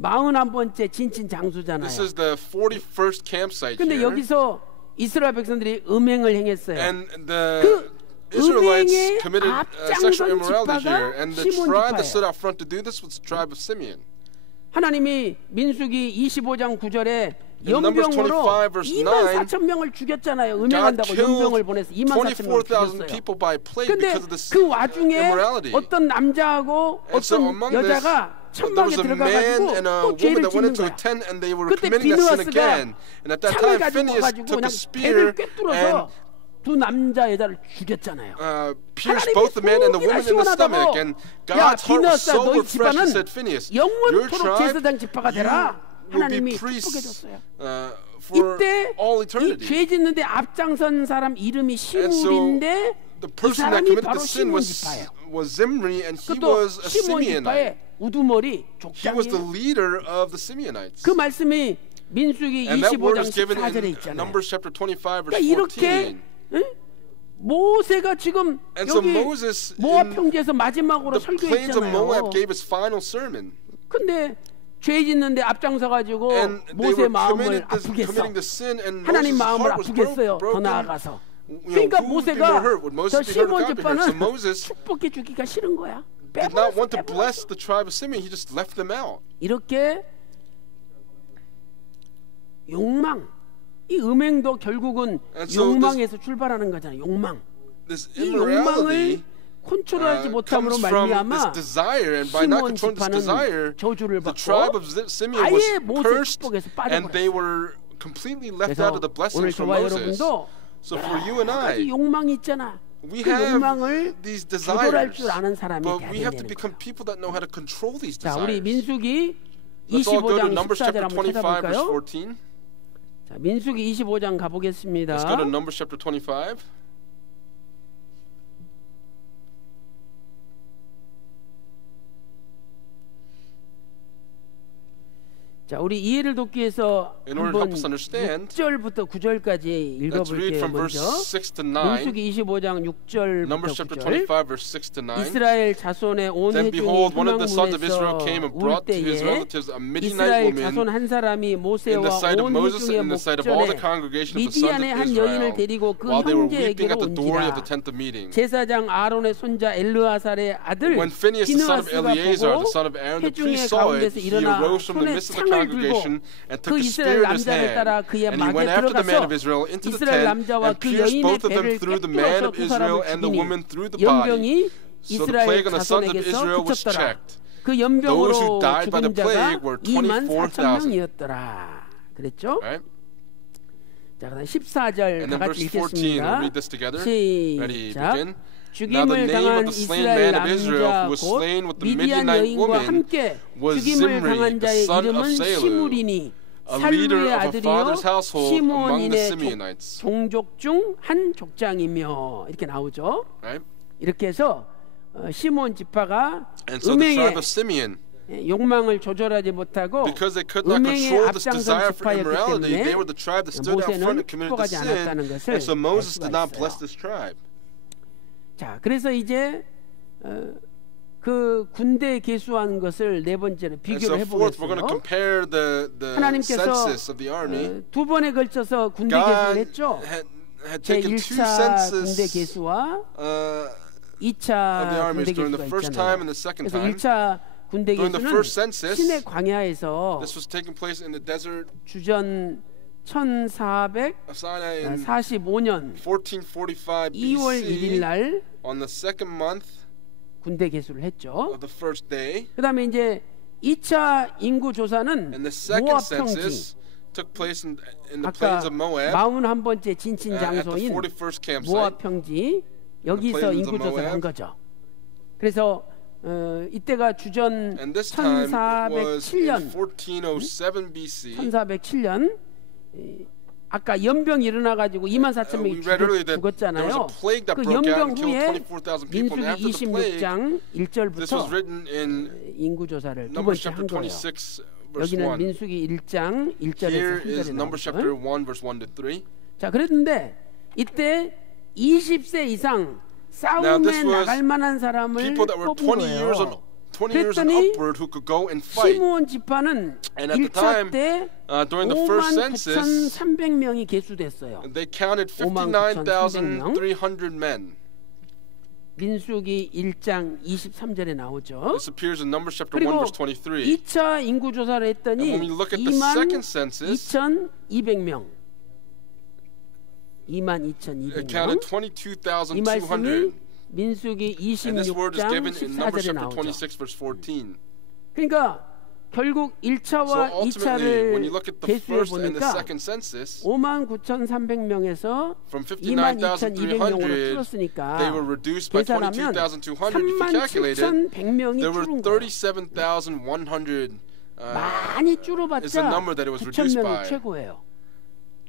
41번째 진친 장수잖아요. this is the 41st campsite 근데 here. 여기서 이스라엘 백성들이 음행을 행했어요. And the 그 Israelites 음행의 committed 앞장선 sexual immorality 지파가 here. And the 시몬 tribe that 지파예요. stood out front to do this was the tribe of Simeon. 하나님이 민수기 25장 9절에 In Numbers 연병으로 25 verse 9, 24,000명을 죽였잖아요. God 음행한다고 연병을 killed 보내서 24,000명을 24,000 죽였어요. people by plague 근데 because of this 그 와중에 immorality. 어떤 남자하고 And so 어떤 among 여자가 this, there was 천막에 a man 들어가가지고 and a 또 woman 죄를 that went 짓는 into a 거야. tent and they were 그때 committing that sin 비누아스가 again. And at that 창을 time, 가지고 Phineas 와가지고 took 그냥 a spear 배를 꿰뚫어서 and 두 남자 여자를 죽였잖아요. pierced both the man and the woman in the stomach. And 야 God's heart was 비누아스야 so 너희 refreshed. He 집안은 said, Phineas, your 영원토록 tribe, 제사장 지파가 되라. you will 하나님이 be priests 축복해줬어요. for 이때 all 이 eternity. 죄 짓는데 앞장선 사람 이름이 And so 시므리인데 the 이 person that 사람이 committed 바로 the sin 시몬 지파예요. was Zimri, and he 그것도 was a 시몬 Simeonite. 지파의 우두머리 He was the 족장이에요. leader of the Simeonites. 그 말씀이 민수기 And that word 25장 is given 14절에 in 있잖아요. Numbers chapter 25 verse 그러니까 이렇게 14. 응? 모세가 지금 And so 여기 Moses 모압 in 평지에서 마지막으로 The plains of Moab 설교했잖아요. gave his final sermon. 근데 죄 짓는데 앞장서 가지고 And they 모세 were 마음을 committing 아프겠어. the sin, and 하나님 Moses' 마음을 heart was 아프겠어요. 더 broken. 나아가서. You know, 그러니까 who would be more 모세가 hurt? Would 저 Moses be hurt or 시몬 God be hurt? So 지파는 Moses 축복해 주기가 싫은 거야. did not 빼버렸어, want to 빼버렸어. bless the tribe of Simeon. He just left them out. 이렇게 욕망, 이 음행도 결국은 And so 욕망에서 출발하는 거잖아요. 욕망. This 이 욕망을 immorality 컨트롤하지 못함으로 comes from 말미암아 this desire, and by not 시몬 controlling this desire, 지파는 저주를 the tribe 받고 of Simeon 아예 was 모세 cursed, 축복에서 and they 빠져버렸어요. were completely left 그래서 out of the 오늘 blessings from 저와 Moses. 여러분도 So for you and 여러 가지 I, 욕망이 있잖아. we 그 have 욕망을 these 조절할 desires, 줄 아는 사람이 but 돼야 we have to 된다는 become 거야. people that know how to control these 자, 우리 desires. 민수기 Let's all go to 25장 Numbers 14절 chapter 한번 25, verse 찾아볼까요? 14. 자, 민수기 25장 가보겠습니다. Let's go to Numbers chapter 25. 자, 우리 이해를 돕기 위해서 In order to 한번 help us understand, 6절부터 9절까지 let's read 읽어볼게요. from verse 먼저 6 to 9. 민수기 25장 6절부터 Numbers chapter 9절 25, verse 6 to 9. 이스라엘 자손의 온 Then 회중이 behold, one of the sons of 회막문에서 Israel came and 울 brought to his 때에 relatives a Midianite 이스라엘 woman 자손 한 사람이 in the 모세와 sight of 온 Moses 회중의 and in the sight of all the 목전에 congregation of the sons 미디안의 of 한 여인을 Israel 데리고 그 while they were weeping 형제에게로 at the door of the 온지라. tent of meeting. 제사장 아론의 손자 엘르아살의 아들 When Phinehas, the son of 비느하스가 Eleazar, 보고 the son of Aaron the 회중의 priest, saw it, 가운데서 he 일어나 arose from the 손에 midst of the 창을 들고 congregation and 그 took a 이스라엘 spear in his 남자를 따라 hand. 그의 And he 막에 went after the man of 들어가서 Israel into the 이스라엘 tent 남자와 and 그 pierced 여인의 both of them 배를 through the man 꿰뚫어서 of 두 Israel 사람을 and the 죽이니 woman through the body. 연병이 So the 이스라엘 plague on the sons of 자손에게서 Israel was 그쳤더라. checked. 그 Those 연병으로 who died by the 죽은 자가 plague were 24,000명이었더라. 그랬죠? Right? 자, 그다음 14절 And 다 then 같이 verse 14, 읽겠습니다. we'll read this together. Ready, 시작. begin. Now the 죽임을 name of 당한 the slain 이스라엘 man of Israel who 남자 was 곧 slain with the 미디안 Midianite 여인과 woman 함께 was 죽임을 Zimri, 당한 the 자의 son of 이름은 Salu, 시므리니 a leader 살루의 of a 아들이요 father's household among the 시므온인의 Simeonites. 종족 중 한 족장이며 이렇게 나오죠. Right? 이렇게 해서 시몬 지파가 And so the 음행의 tribe of Simeon, 욕망을 조절하지 못하고 because they could not 음행의 control this 앞장선 desire for 지파였기 immorality, 때문에 they were the tribe that stood out front and committed the 축복하지 sin. 않았다는 것을 And so Moses 알 수가 did not 있어요. bless this tribe. 자, 그래서 이제 그 군대 계수한 것을 네 번째로 And 비교를 so fourth, we're going to 해보겠어요. compare the 하나님께서 census of the army. 두 번에 걸쳐서 군대 계수를 God 했죠. had taken two 제1차 군대 census 계수와 of the 2차 armies 군대 during the 계수가 first time and 있잖아요. the second 그래서 time. 1차 군대 During the 계수는 first census, 시내 광야에서 This was taking place in the desert 주전 of Sinai in 1445년 1445 2월 1일 BC 날 on the second month 군대 계수를 했죠. of the first day. 그다음에 이제 2차 인구 조사는 And the second 모압 평지 census took place in the 아까 plains of Moab 41번째 진친 at the 장소인 41st campsite. 모압 평지 여기서 plains of 인구 조사를 한 Moab. 거죠. 그래서 이때가 주전 And this time was in 1407년 1407 BC. 1407년 아까 연병이 일어나 가지고 24,000명이 We read earlier that there was 죽었잖아요. a plague that 그 broke out 연병 and killed 후에 24,000 people. And 민수기 after the plague, 26장 this was 1절부터 written in 인구 조사를 두 Numbers 번째 한 chapter 거예요. 26 verse 여기는 1. 민수기 1장 1절에서 Here 3절에 is Numbers chapter 나오죠. 1 verse 1 to 3. 자, 그랬는데 이때 20세 이상 Now this 싸움에 was 나갈 만한 사람을 People that were 뽑은 20 years 거예요. 20 years and 그랬더니 upward who could go and fight. 시므온 지파는 And at the 1차 time, 때 during the first census, 59,300명이 계수됐어요. they counted 59,300 59,300 men. 민수기 1장 23절에 나오죠. This appears in Numbers chapter 1 그리고 verse 23. 2차 인구 조사를 했더니 And when we look at the second census, 22,200명. it 22,200명. counted 이 말씀이 22,200. 민수기 And this word is 26장 given in Numbers 14절에 chapter 나오죠. 26 verse 14. 그러니까 결국 So 1차와 ultimately, when you 2차를 look at the 계수해 first and the 보니까 second census, 59,300명에서 from 22,200명으로 59,300, 줄었으니까 they were reduced by 계산하면 22,200. If you calculate it, 37,100명이 there were 줄은 거예요. 37,100 많이 is the 줄어봤자 number that it was reduced 9,000명이 by. 최고예요.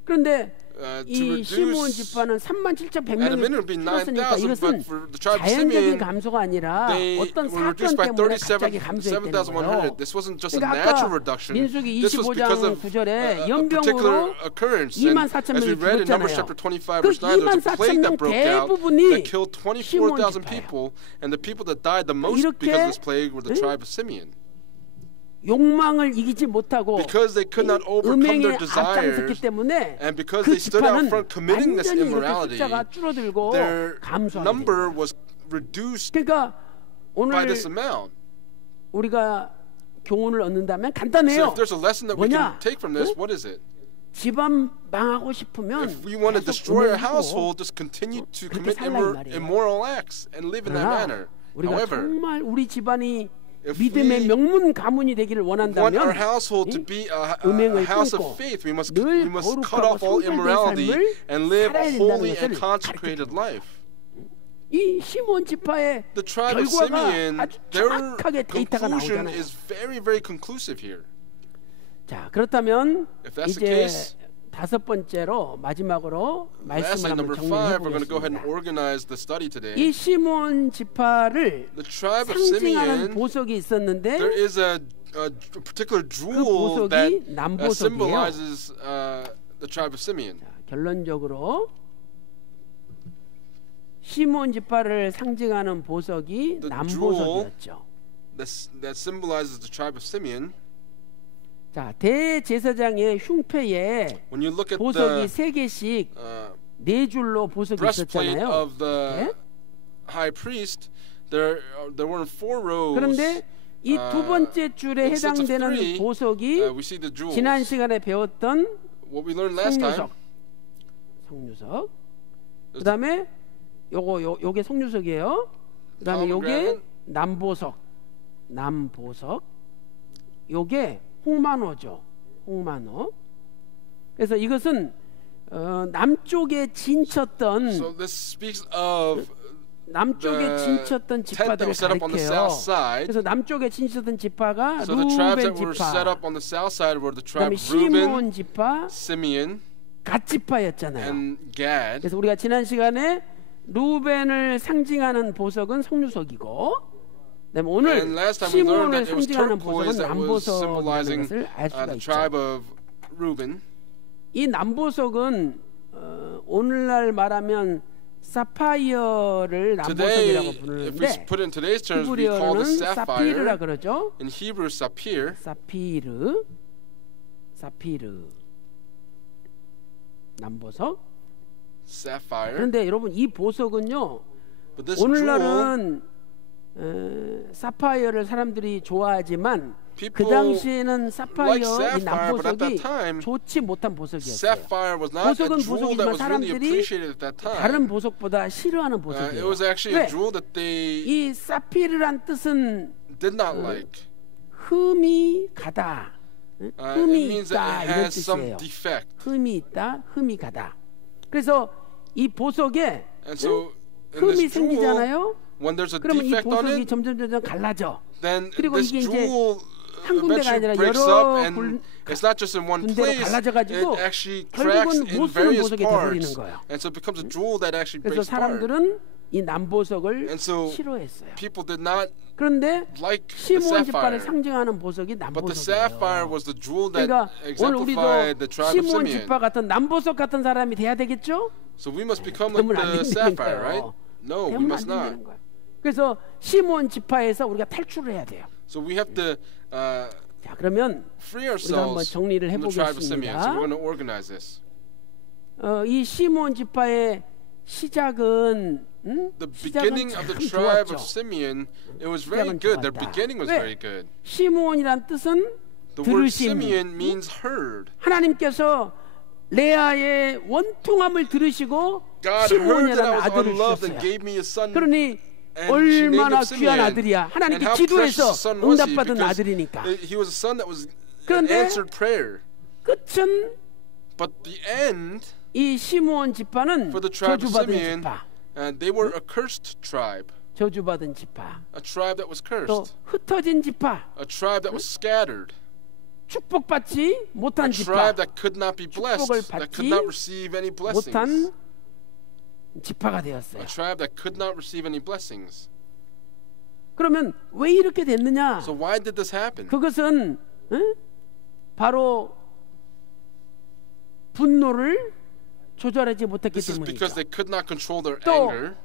그런데 To 이 시므온 reduce 지파는 at a minimum 37,100명이 it'd be 줄었으니까 9,000, 이것은 but for the tribe of 자연적인 Simeon, 감소가 아니라 they 어떤 were 사건 reduced by 때문에 갑자기 감소했다는 거예요. 7,100. This wasn't just a 그러니까 natural 아까 reduction. 민수기 This was because 25장 of 9절에 a 연병으로 particular occurrence. And as 24,000명이 we read in Numbers 죽었잖아요. chapter 25 그 verse 9, there was a plague 24,000명 that broke out 대부분이 that killed 시므온 24,000 지파예요. people, and the people that died the most 이렇게, because of this plague were the tribe of Simeon. 욕망을 이기지 못하고 Because they could not overcome 음행에 their 앞장섰기 desires, 때문에 and because 그 they stood out 지파는 front committing this 완전히 이렇게 immorality, 숫자가 줄어들고 their 감소하게 number 됩니다. was reduced 그러니까 by 오늘 this amount. 우리가 교훈을 얻는다면 So 간단해요. if there's a lesson that we can 뭐냐? take from this, what is it? 집안 망하고 싶으면 If we want to 계속 destroy our 음행하고 household, just continue to 그렇게 commit 살라 이 말이에요. immoral acts and live in that 그러나 manner. 우리가 However, 정말 우리 집안이 if 믿음의 we 명문 가문이 되기를 want our 원한다면 household to be a 음행을 house 끊고 of faith, we must 늘 cut off all 거룩하고 immorality 성결된 and live 삶을 a 살아야 holy 된다는 and 것을 consecrated life. 이 시몬 지파의 The tribe of 결과가 Simeon, 아주 their 정확하게 데이터가 conclusion 나오잖아요. is very, very conclusive here. 자, 그렇다면 If that's the 이제 case, 다섯 번째로 마지막으로 말씀을 lastly, 한번 number 정리해 5, we're going to go ahead and 보겠습니다. organize the study today. 이 시몬 지파를 The tribe of 상징하는 Simeon, 보석이 있었는데 there is a particular 보석이 jewel that 남보석이에요. symbolizes the tribe of Simeon. 자, 결론적으로 시몬 지파를 상징하는 보석이 The 남보석이었죠. that symbolizes the tribe of Simeon. 자, 대제사장의 흉패에 When you look at 보석이 the 세 개씩 네 줄로 보석이 breastplate 있었잖아요. of the 네? high priest, there were 4 rows. 그런데 이 두 번째 줄에 in sets of 해당되는 three, 보석이 we see the jewels. 지난 시간에 배웠던 What we learned last time. 성유석. 그다음에 요게 성유석이에요. 그다음에 요게 pomegranate. 남보석. 요게 홍만호죠. 홍만호. 그래서 이것은 남쪽에 진쳤던 So this speaks of 남쪽에 the 진쳤던 tent that 지파들을 was set up on the 가리켜요. south side. 그래서 남쪽에 진쳤던 지파가 So the tribes 루벤 that were set up 지파, on the south side were the tribe 그다음에 of Reuben, 시므온 지파, Simeon, 갓 지파였잖아요. and Gad. 그래서 우리가 지난 시간에 루벤을 상징하는 보석은 성유석이고, 그다음에 오늘 And last time we learned 시므온을 that it was 상징하는 turquoise 보석은 that was 남보석이라는 symbolizing 것을 알 수가 the 있죠. tribe of Reuben. 이 남보석은 오늘날 말하면 사파이어를 Today, 남보석이라고 if we 부르는데 put it in today's terms, we call 히브리어로는 it 사피르라 sapphire. 그러죠. In Hebrew, sapphire. 사피르 남보석. Sapphire. 그런데 여러분 이 보석은요 But this jewel, 오늘날은 사파이어를 사람들이 좋아하지만 그 people 당시에는 사파이어 like 이 sapphire, but at that 남보석이 time, 좋지 못한 보석이었어요. sapphire was not a 보석은 jewel that 보석이지만 was really 사람들이 appreciated at that time. 다른 보석보다 싫어하는 It 보석이에요. was actually 왜? a jewel that they 이 사피르란 뜻은 did not like. 흠이 가다, It 흠이 means 있다 that it 이런 has some 뜻이에요. defect. 흠이 있다, 흠이 가다. 그래서 이 보석에 And so in 흠이 this jewel, 생기잖아요. when there's a 그러면 이 defect on 보석이 it, 점점 갈라져. then 그리고 this 이게 이제 jewel 한 군데가 아니라 eventually breaks 여러 up, and it's not just in one 군데로 place. 갈라져가지고 It actually cracks 결국은 in 못 쓰는 various 보석이 돼버리는 parts, 거예요. and so it becomes a jewel that actually 그래서 breaks apart. 사람들은 이 남보석을 And so 싫어했어요. people did not 그런데 like the 시몬 지파를 sapphire, 상징하는 보석이 but the sapphire 남보석이에요. was the jewel that 그러니까 오늘 exemplified the 우리도 tribe of 시몬 Simeon. 지파 같은 남보석 같은 사람이 돼야 되겠죠? So we must become like 되면 안 the 된다는 sapphire, right? 거예요. No, we 되면 안 must not. 된다는 거예요. 그래서 시몬 지파에서 우리가 탈출을 해야 돼요. So we have to 자, 그러면 free 우리가 한번 ourselves 정리를 from the tribe of Simeon. So 해보겠습니다. we're going to organize this. 이 시몬 지파의 시작은 The 시작은 beginning of the 참 tribe of 좋았죠. Simeon, it was very 시작은 good. Their 좋았다. beginning was 왜? very good. 시몬이란 뜻은 The word 들으심. Simeon means heard. 하나님께서 레아의 원통함을 들으시고 God heard that 시몬이라는 I was 아들을 unloved and 주셨어요. gave me a son. 그러니 And she named 얼마나 him Simeon. 귀한 아들이야. And 하나님께 how 기도해서 precious a son was he? 응답받은 Because 아들이니까. he was a son that was an 그런데 answered prayer. 끝은 But the end, 이 시므온 지파는 for the tribe of 저주받은 Simeon, 지파, they were a cursed tribe, 저주받은 지파, a tribe that was 또 cursed, 흩어진 지파, a tribe that was scattered, 축복받지 못한 a 지파, tribe that could not be blessed, 축복을 that could 받지 not receive any blessings, 못한 지파가 되었어요. a tribe that could not receive any blessings. 그러면 왜 이렇게 됐느냐? So why did this happen? 그것은 바로 분노를 조절하지 못했기 This is because 때문이죠. they could not control their 또 anger,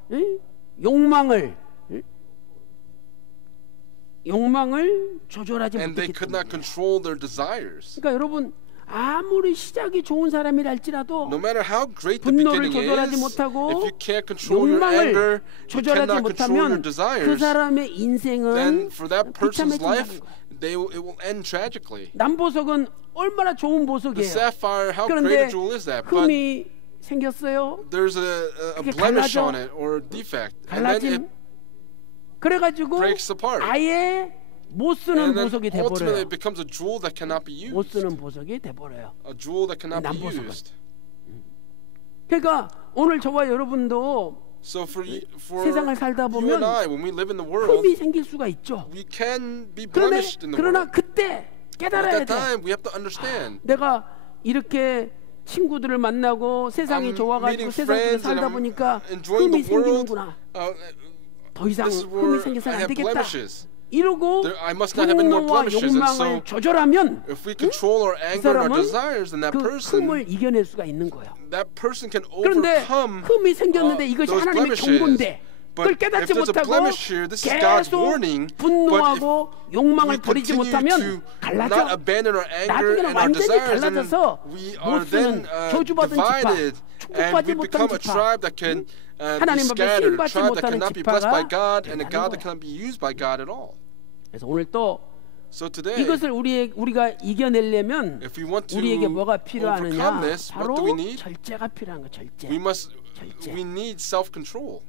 욕망을 조절하지 and they 못했기 could not 때문이에요. control their desires. 그러니까 여러분 아무리 시작이 좋은 사람이랄지라도 No matter how great the 분노를 beginning 조절하지 is, 못하고 if you can't control your 욕망을 anger, you 조절하지 cannot control your 못하면 그 desires, 사람의 then 인생은 for that person's 비참해진다는 life, 거예요. it will end tragically. 남보석은 얼마나 좋은 The 보석이에요. sapphire, how great 그런데 a jewel is that? But 흠이 생겼어요. there's a 그게 blemish 갈라져. on it or a defect, and then it 갈라짐. 그래가지고 breaks apart. 아예 못 쓰는 And then 보석이 ultimately 돼버려요. it becomes a jewel that cannot be 못 used, 쓰는 보석이 돼버려요. a jewel that cannot be 남보석은. used. 그러니까 오늘 저와 여러분도 So for 세상을 살다 you 보면 and I, when we live in the world, 흠이 생길 수가 있죠. we can be 그런데 blemished in the 그러나 world. 그때 But 깨달아야 at that 돼. time, we have to understand. 내가 이렇게 친구들을 만나고 세상이 I'm 좋아가지고 meeting 세상 속에 friends and 살다 I'm 보니까 enjoying 흠이 the world. 생기는구나. 더 이상 This is 흠이 where 생겨서는 I 안 have 되겠다. blemishes. 이러고 I must not have any more 분노와 blemishes. And 욕망을 so, 조절하면 if we control our 그 anger and our 사람은 desires, then that 그 person, 흠을 이겨낼 수가 있는 거예요. that person can 그런데 overcome 흠이 생겼는데 이것이 those 하나님의 blemishes. 경고인데 그걸 But if 깨닫지 there's a 못하고 blemish here, this is God's 계속 warning. But if 분노하고 욕망을 we 버리지 continue 못하면 to 갈라져. not abandon our anger 나중에는 and our 완전히 desires, then 갈라져서 we 못 are then 쓰는 저주받은 지파, divided, and 축복받지 we 못한 become a 지파, tribe that can be 하나님 앞에 scattered, a 쓰임받지 tribe that 못하는 cannot be blessed by 지파가 God, and a 된다는 God that 거예요. cannot be used by God at all. 그래서 오늘 또 So today, 이것을 우리가 이겨내려면 if we want to 우리에게 뭐가 overcome 필요하느냐? this, what 바로 do we need? 절제가 필요한 거. 절제. 절제. We need self-control.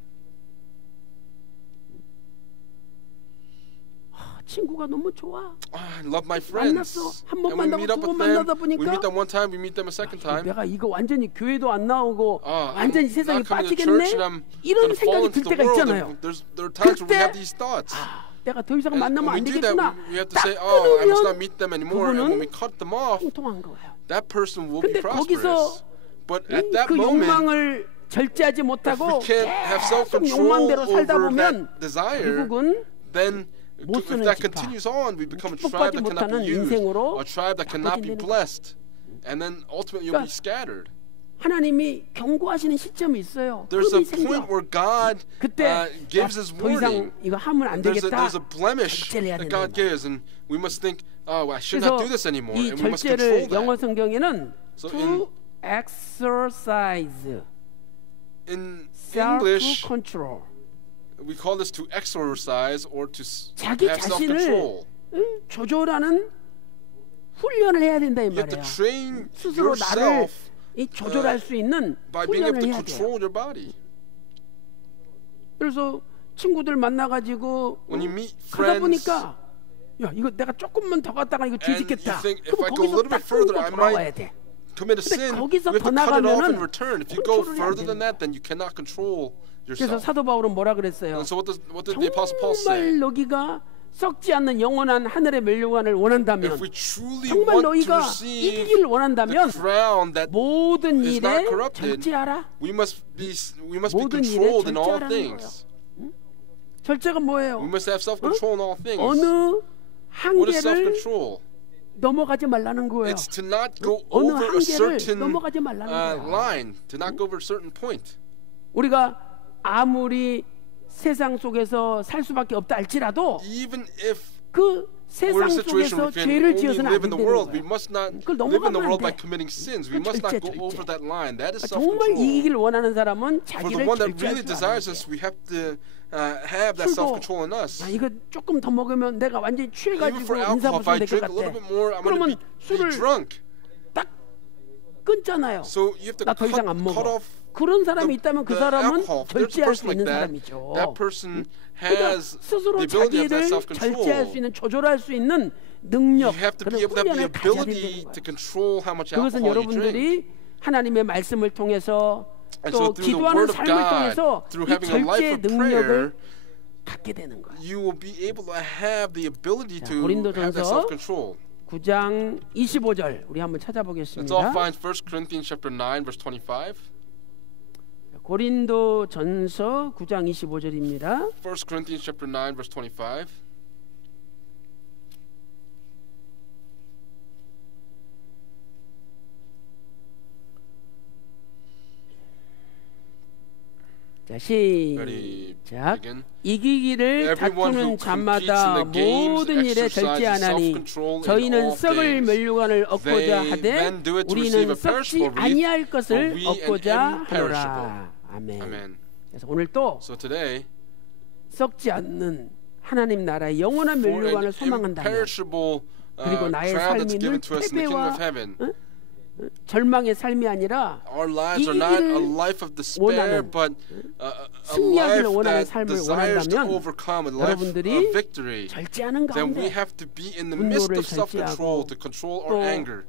친구가 너무 좋아. I love my friends. 만났어. 한 번 And we 만나고 meet 두 up 번 with them. 만나다 보니까 We meet them one time, we meet them a second time. 내가 이거 완전히 교회도 안 나오고 I'm 완전히 세상에 not coming to 빠지겠네. church and I'm 이런 going to fall 생각이 into 들 the 때가 world. 있잖아요. And there are times where we 그때 have these thoughts. 내가 더 이상 And 만나면 when 안 we do that, 되겠구나. we have to 딱 say, oh, I must not 끊으면 meet them anymore. And when we 그분은 cut them off, 통통한 거예요. that person will be 근데 prosperous. 거기서 But at that 그 moment, 욕망을 절제하지 if 못하고 we can't have 계속 self-control 욕망대로 살다 over 보면 that desire, 결국은 then 못 if 쓰는 that 지파, continues on, we become a 축복받지 tribe that cannot 못하는 be used, 인생으로 a tribe that cannot be 바꿔진다는 blessed, and then ultimately you'll be 그러니까 scattered. 하나님이 경고하시는 시점이 있어요. There's a 흠이 생겨. point where God 그때 gives His 더 이상 warning. 이거 하면 안 되겠다. There's a blemish 절제를 해야 that 된다. God gives, and we must think, oh, I should not 그래서 do this anymore, 이 and we must control 절제를 영어 that. 성경에는 So to exercise In English, self-control. we call this to exercise or to 자기 have 자신을 self-control. 조절하는 훈련을 해야 된다 이 You have to 말이야. train 스스로 나를 yourself 이 조절할 수 있는 by being able 훈련을 to 해야 돼요. control your body. 그래서 친구들 만나가지고 When you meet 가다 friends, 보니까 야 이거 내가 조금만 더 갔다가 이거 뒤집겠다. you think, if 그럼 I go a 거기서 little 딱 bit further, 끊고 I 돌아와야 might 돼. commit a 근데 sin, 거기서 you have 더 to cut it off 나가면은 and return. If you go 컨트롤이 안 further 되는 than that, then you cannot control 그래서 yourself. 사도 바울은 뭐라 그랬어요? And so what did the Apostle Paul say? 정말 너희가 썩지 않는 영원한 하늘의 mel류관을 원한다면 If we truly 정말 want to 너희가 receive 이기기를 the 원한다면 crown that 모든 is 일에 not corrupted, 절제하라. we must be 모든 일에 controlled in all 절제하라는 things. 절제가 We 뭐예요? must have self-control in all things. 어느 What is 한계를 self-control? 넘어가지 말라는 거예요. It's to not go 어느 over a 한계를 certain 넘어가지 말라는 거예요. line, to not go over a certain point. 우리가 아무리 세상 속에서 살 수밖에 없다 할지라도 Even if 그 we're in 세상 a situation 속에서 where we can 죄를 only 지어서는 안 live in the 되는 world, we 거예요. must not 그걸 live in the 넘어가면 world 안 by 돼. committing sins. We 그 must not 절제, go 절제. over that line. That is 정말 self-control. 이기기를 원하는 사람은 For 자기를 the one that 절제할 really 줄 desires 알아야 us, 돼요. we have to have that 술도 self-control in us. 아, 이거 조금 더 먹으면 내가 완전히 Even 취해가지고 for alcohol, if I 인사불성 될 것 drink a little 같아. bit more, I'm going 그러면 to be 술을 drunk. 딱 끊잖아요. So you have to 나 더 이상 안 cut 먹어. off 그런 사람이 the 있다면 그 사람은 alcohol. If there's a 절제할 person 수 like 있는 that, 사람이죠. that person 그러니까 has 스스로 the ability of that 자기를 self-control. 절제할 수 있는 조절할 수 있는 능력 You have to 그런 be able to have the 훈련을 가져야 ability 된다는 to 거예요. control how much 그것은 alcohol you drink. 여러분들이 하나님의 말씀을 통해서 And 또 so through the 기도하는 word of 삶을 God, 통해서 through 이 having a life 절제 of prayer, 능력을 갖게 되는 거예요. you will be able to have the ability 자, to have that 고린도전서 self-control. 9장 25절 우리 한번 Let's 찾아보겠습니다. all find 1 Corinthians chapter 9 verse 25. 고린도전서 9장 25절입니다. 1 Corinthians chapter 9 verse 25. 자, Ready, 시작. begin. 이기기를 Everyone who 다투는 competes 자마다 in the games 모든 일에 exercises 절제하나니 self-control in 저희는 all 썩을 things. 멸류관을 얻고자 They 하되 then do it to receive 우리는 a 썩지 perishable wreath, 아니할 것을 but we an 얻고자 imperishable. 하노라. 아멘. Amen. 그래서 오늘 또 So today, 썩지 않는 하나님 나라의 영원한 for an 멸류관을 소망한다면 imperishable 그리고 나의 crown that's 삶이 given 늘 to us in the kingdom 패배와 of heaven. 절망의 삶이 아니라 Our lives are not a 이기기를 life of despair, 원하는, but a 승리하기를 life 원하는 that 삶을 desires to 원한다면 overcome, a life 여러분들이 of victory. 절제하는 Then we 가운데 have to be in the midst 분노를 of self-control 절제하고 to control 또 our anger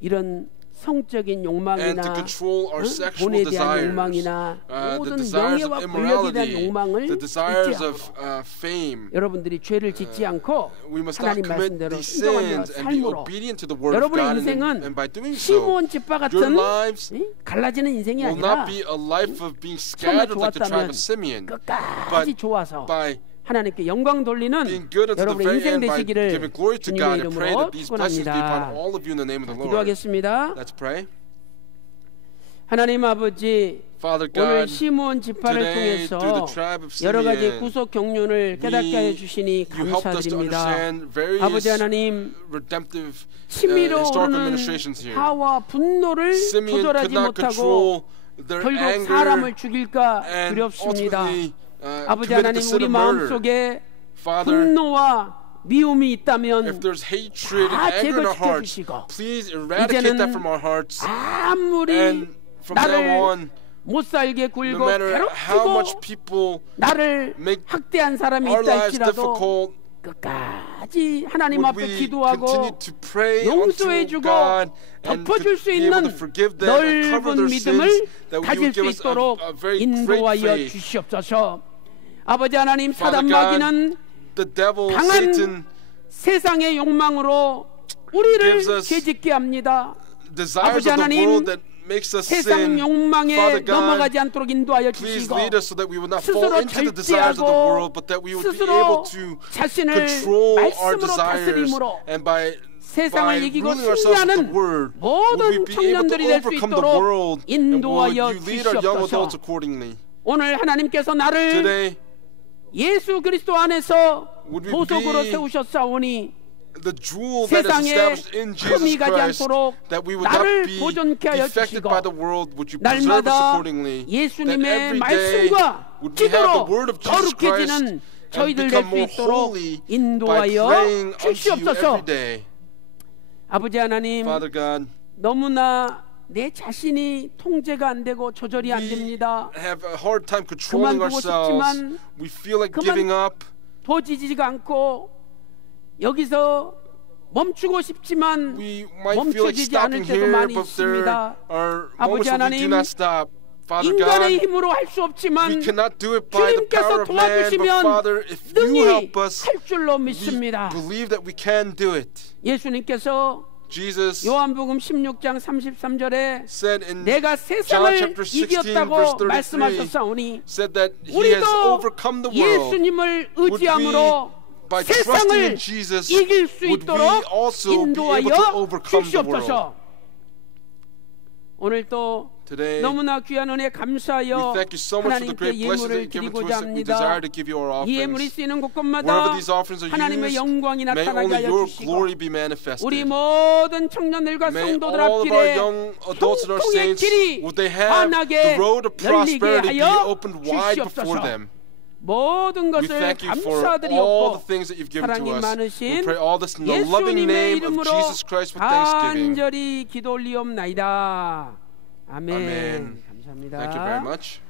이런 성적인 and 욕망이나 to control our sexual 돈에 대한 desires, 욕망이나 the 모든 desires of 명예와 권력에 대한 immorality, 욕망을 the desires 절제하고 of fame. 여러분들이 죄를 짓지 않고 We must not 하나님 commit 말씀대로 these 순종하며 sins and be 삶으로 obedient to the word of 여러분의 God, 인생은 and by doing so, 시몬 집과 your 같은 lives 갈라지는 인생이 will 아니라 not be a life of being 처음에 scattered like the tribe 좋았다면 of Simeon, 끝까지 좋아서 by 하나님께 영광 돌리는 being good unto the 여러분의 very 인생 end, by 되시기를 giving glory to 주님의 God, and pray 이름으로 that these blessings be upon 축원합니다. all of you in the name of the Lord. 기도하겠습니다. Let's pray. 하나님 아버지 Father 오늘 God, 시몬 지파를 today through 통해서 the tribe of 여러 가지 Simeon, 구속 경륜을 깨닫게 하여 주시니 you helped us to 감사드립니다. understand various 아버지 하나님 redemptive 신비로 historical 오르는 administrations here. 화와 분노를 Simeon could 조절하지 not 못하고 control their 결국 anger 사람을 죽일까 and 두렵습니다. ultimately 아버지 committed 하나님 the sin 우리 of 마음 murder. 속에 Father, 분노와 미움이 if 있다면 there's hatred and 다 anger in our 제거시켜 hearts, 주시고 please eradicate that 이제는 from our hearts. 아무리 And from now 나를 on, 못 살게 no 굴고 matter how much 괴롭히고 people 나를 make 학대한 사람이 our 있다 lives 할지라도 difficult, 끝까지 하나님 would 앞에 we 기도하고 continue to pray unto 용서해주고 God and 덮어줄 수 be able to 있는 forgive them and cover 넓은 their 믿음을 sins, that you 가질 would 수 give us 있도록 a very great 인도하여 faith. 주시옵소서. 아버지 하나님 Father 사단 God, 마귀는 the devil, 강한 Satan, 세상의 욕망으로 우리를 gives us 죄짓게 합니다. desires 아버지 of the 하나님, world that makes us 세상 sin. 욕망에 Father God, 넘어가지 않도록 인도하여 please 주시고 lead us so that we would not fall 스스로 into the desires of the 절제하고 world, but that we would be able 스스로 to 자신을 control our 말씀으로 desires, 다스림으로 and by 세상을 by 이기고 ruling ourselves with the 승리하는 word, would we 모든 be able to 청년들이 될 수 overcome the 있도록 world, and would 인도하여 you lead our young adults 주시옵소서. accordingly? 오늘 하나님께서 나를 Today, 예수 그리스도 안에서 would we 보석으로 be 세우셨사오니 the jewel that is 세상에 established in Jesus 흠이 가지 Christ, 않도록 that we would not 나를 be 보존케 하여 defected 주시고 by the world, would you preserve us 날마다 accordingly, that 예수님의 every day 말씀과 would we have the 기도로 word of Jesus Christ 거룩해지는 and 저희들 될 become 수 more 있도록 holy by 인도하여 praying unto you 주시옵소서. every day. 아버지 하나님, Father God, 너무나 내 자신이 통제가 안 되고 조절이 안 we 됩니다. have a hard time controlling 그만두고 ourselves. 싶지만 We feel like 그만- giving up. 도지지가 않고 여기서 멈추고 싶지만 We might feel like 멈춰지지 않을 stopping 때도 here, 많이 but there 있습니다. are 아버지 moments when we do 하나님, not stop. Father 인간의 God, 힘으로 할 수 없지만 we cannot do it by the 주님께서 power of man, but 도와주시면 Father, if you 능히 help us, 할 줄로 we 믿습니다. believe that we can do it. 예수님께서 Jesus 요한복음 16장 33절에 said in 내가 John 세상을 chapter 16 이겼다고 verse 33, 말씀하셨사오니 said that he has 우리도 overcome the world. 예수님을 Would we, 의지함으로 by trusting in 세상을 Jesus, 이길 수 would we 있도록 also be able to 인도하여 overcome the world? 주시옵소서. 오늘 또 Today, 너무나 귀한 은혜 we 감사하여 thank you so much for the 하나님께 great blessings that 예물을 you've given to 드리고자 us. We 합니다. desire to give you our 이 예물이 offerings. 쓰이는 Wherever 곳곳마다 these offerings are 하나님의 used, 영광이 may 나타나게 only 하여 your 주시고 glory be manifested. 우리 모든 청년들과 May 성도들 all of our 앞길에 young adults and our 형통의 saints, 길이 would they have 환하게 the road of 열리게 prosperity be 하여 opened wide before 주시옵소서. them. 모든 We 것을 thank you for all 감사드리옵고 the things that you've given to 사랑이 us. We 많으신 pray all this in the loving 예수님의 name of 이름으로 Jesus Christ with thanksgiving. 간절히 기도 올리옵나이다. 아멘. Amen. 감사합니다. Thank you very much.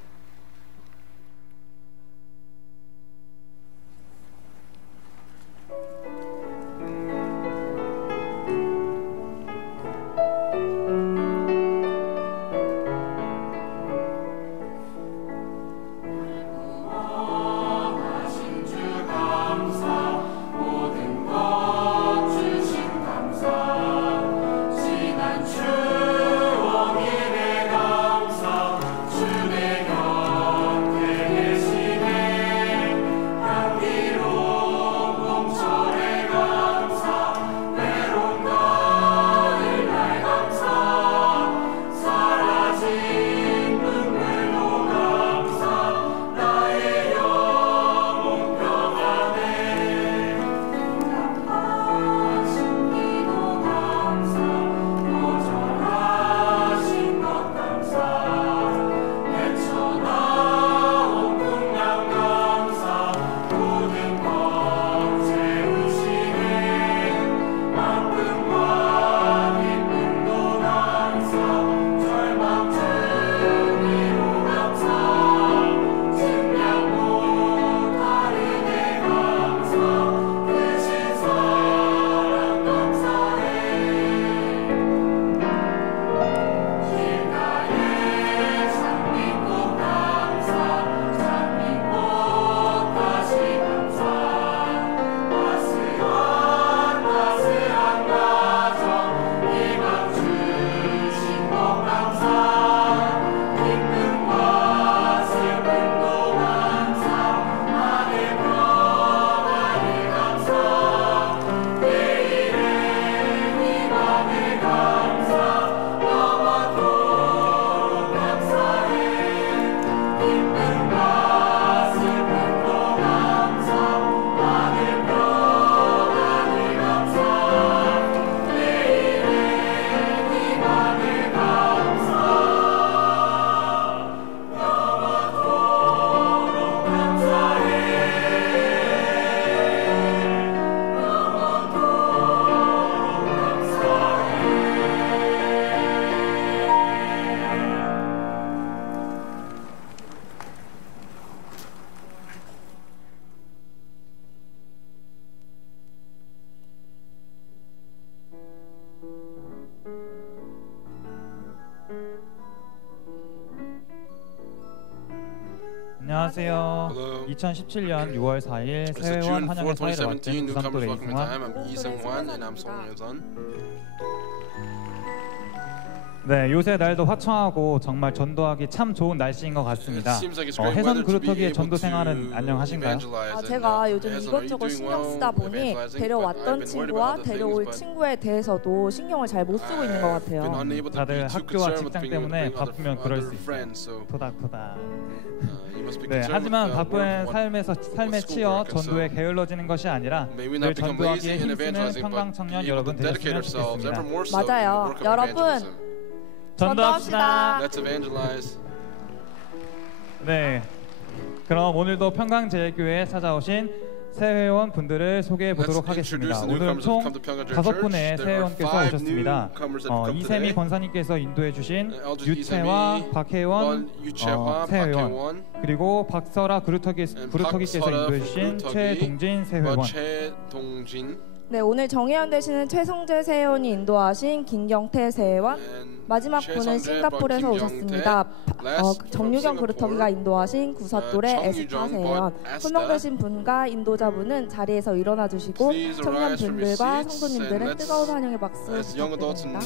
안녕하세요. Hello. 2017년 6월 4일 It's 새해원 June 환영의 4th, 사회를 2017. 맡은 Newcomers 우상도 welcome to time. 레이승환. I'm Lee Seung-hwan and I'm Song Yeon-sun. 네, 요새 날도 화창하고 정말 전도하기 참 좋은 날씨인 것 같습니다. 해선 그루터기의 전도 생활은 안녕하신가요? 제가 요즘 이것저것 신경 쓰다 보니 데려왔던 친구와 데려올 친구에 대해서도 신경을 잘 못 쓰고 있는 것 같아요. 다들 학교와 직장 때문에 바쁘면 그럴 수 있어요. 토닥토닥. 네, 하지만 바쁜 삶에 치여 전도에 게을러지는 것이 아니라 늘 전도하기에 힘쓰는 평강 청년 여러분 되셨으면 좋겠습니다. 맞아요. 여러분 전도합시다. Let's evangelize. 네, 그럼 오늘도 평강제일교회에 찾아오신 새 회원 분들을 소개해 보도록 하겠습니다. 오늘 총 5분의 새 회원께서 오셨습니다. 이세미 권사님께서 인도해 주신 유채화 박혜원 새 회원, 그리고 박설아 그루터기께서 인도해 주신 최동진 새 회원. 네, 오늘 정혜연 되시는 최성재 새 회원이 인도하신 김경태 새 회원, 마지막 분은 싱가포르에서 오셨습니다. 정유경 그루터기가 인도하신 구사돌의 에스파 새 회원. 호명되신 분과 인도자분은 자리에서 일어나 주시고 청년분들과 성도님들은 뜨거운 환영의 박수 부탁드립니다.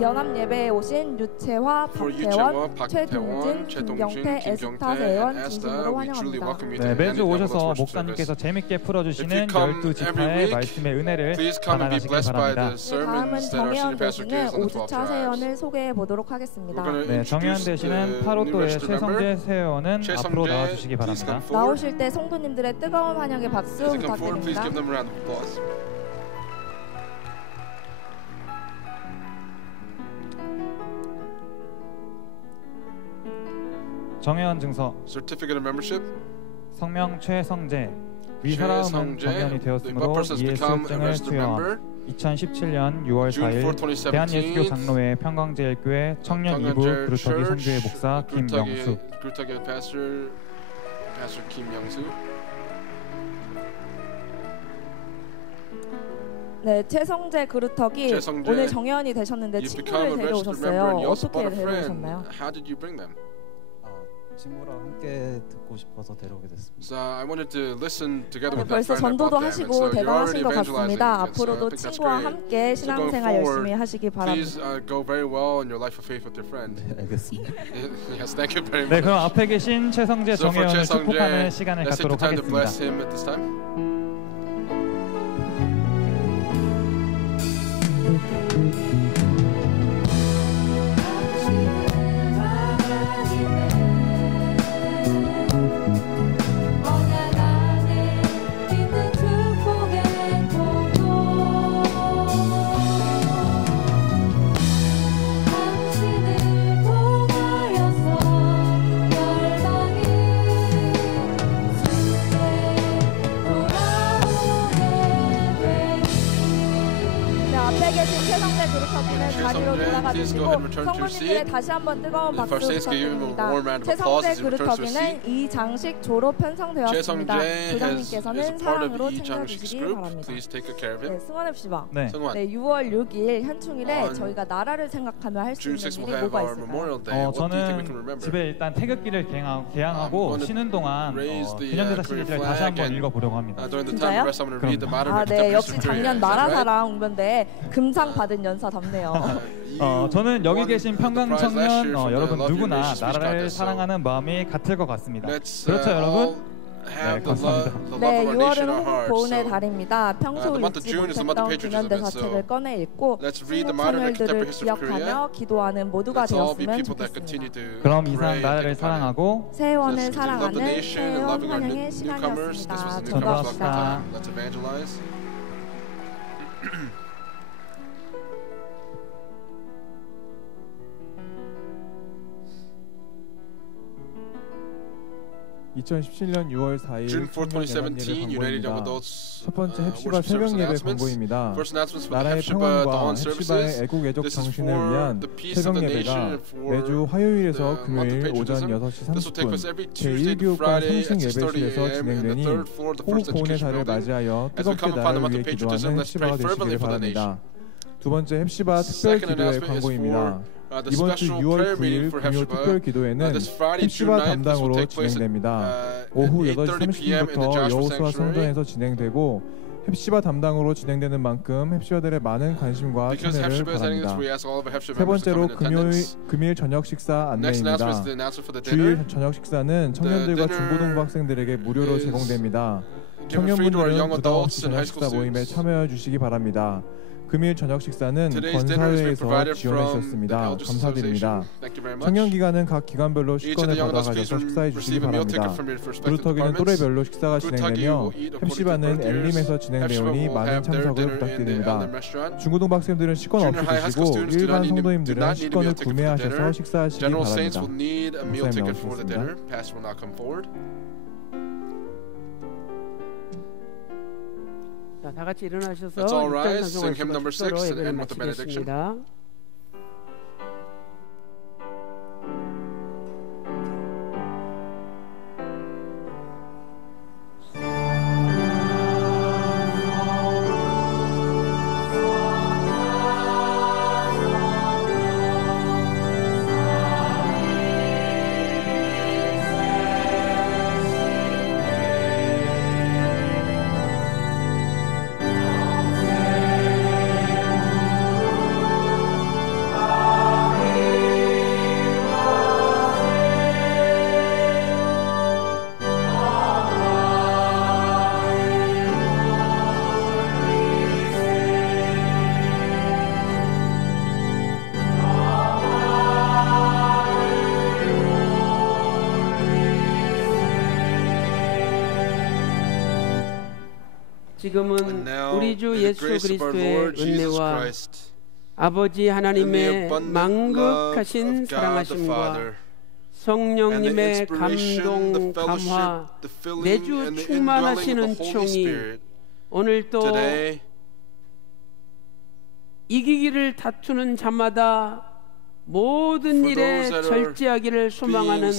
연합 예배에 오신 유채화, 박혜원, 최동진, 김경태, 에스파 회원 진심으로 환영합니다. 네, 매주 오셔서 목사님께서 재밌게 풀어주시는 12지파의 말씀의 은혜를 받아가시기 바랍니다. 다음은 정혜연 되시는 5주차 세연을 소개해 보도록 하겠습니다. 네, 정혜연 되시는 8호도의 최성재 세연은 앞으로 나와주시기 바랍니다. 나오실 때 성도님들의 뜨거운 환영의 박수 부탁드립니다. 정혜원 증서 Certificate of Membership. 성명 최성재 위사람은 정년이 되었으므로 이에 수혈증을 수여함 2017년 6월 4일 대한예수교 장로회 평강제일교회 청년 2부 그루터기 선교회 목사 김영수. 그루터기 pastor 김영수. 네, 최성재 그루터기 오늘 정연이 되셨는데 친구를 데려오셨어요. 어떻게 데려오셨나요? How did you bring them? 친구랑 함께 듣고 싶어서 데려오게 됐습니다. So I wanted to listen together with 벌써 전도도 하시고 대단하신 것 같습니다. 앞으로도 친구와 함께 신앙생활 열심히 하시기 바랍니다. Please go very well in your life of faith with your friend. 네, 알겠습니다. Yes, thank you very much. 네, 그럼 앞에 계신 최성재 정혜원을 축복하는 시간을 let's take the 갖도록 time to bless 하겠습니다. him at this time. 자리로 돌아가 주시고 성도님들의 다시 한번 뜨거운 박수 부탁드립니다. 최성재 그루터기는 이 장식 졸업 편성되었습니다. 부장님께서는 사랑으로 챙겨주시기 바랍니다. 네, 승원엽 씨 봐. 네. 네, 6월 6일 현충일에 저희가 나라를 생각하며 할 수 있는 일이 뭐가 있을까요? 저는 집에 일단 태극기를 개항하고 쉬는 동안 기념대사 시리즈를 다시 한번 읽어보려고 합니다. 진짜요? 아, 네, 역시 작년 나라사랑 웅변대에 금상 받은 연사답네요. 저는 여기 계신 평강 청년 여러분 누구나 나라를 사랑하는 마음이 같을 것 같습니다. 그렇죠, 여러분? 네, 감사합니다. 네, 6월은 호국 보훈의 달입니다. 평소 읽지 못했던 기념대사 책을 꺼내 읽고 순국 선열들을 기억하며 기도하는 모두가 되었으면 좋겠습니다. 그럼 이상 나라를 사랑하고 새해원을 사랑하는 새해원 환영의 시간이었습니다. 전도합시다. 2017년 6월 4일 June 4, 2017, United Young Adults 첫 번째 헵시바 새벽 예배 광고입니다. 나라의 평안과 헵시바의 애국 애적 정신을 위한 새벽 예배가 매주 화요일에서 금요일 오전 6시 30분 제1교육관 3층 예배실에서 진행되니 호국 보훈의 달을 맞이하여 뜨겁게 나를 위해 기도하는 헵시바가 되시기를 바랍니다. 두 번째 헵시바 특별 기도회 광고입니다. 이번 주 6월 9일 금요 특별 기도회는 헵시바 담당으로 진행됩니다. 오후 8시 30분부터 여호수아 성전에서 진행되고 헵시바 담당으로 진행되는 만큼 헵시바들의 많은 관심과 참여를 바랍니다. 세 번째로 금요일 저녁 식사 안내입니다. 주일 저녁 식사는 청년들과 중고등부 학생들에게 무료로 제공됩니다. 청년분들은 부담 없이 저녁 식사 모임에 참여해 주시기 바랍니다. 금일 저녁 식사는 권사회에서 지원해 주셨습니다. 감사드립니다. 청년 기간은 각 기관별로 식권을 받아가셔서 식사해 주시기 바랍니다. 브루터기는 또래별로 식사가 진행되며 헵시바는 엘림에서 진행되오니 많은 참석을 부탁드립니다. 중고등부 학생들은 식권 없이 드시고 일반 성도님들은 식권을 구매하셔서 식사하시기 바랍니다. 목사님 나오시겠습니다. 자, 다 같이 일어나셔서 Let's all rise, sing hymn number 6 and end with the benediction. 지금은 우리 주 예수 그리스도의 은혜와 아버지 하나님의 만극하신 사랑하심과 성령님의 감동 감화 내주 충만하시는 총이 오늘도 이기기를 다투는 자마다 모든 일에 절제하기를 소망하는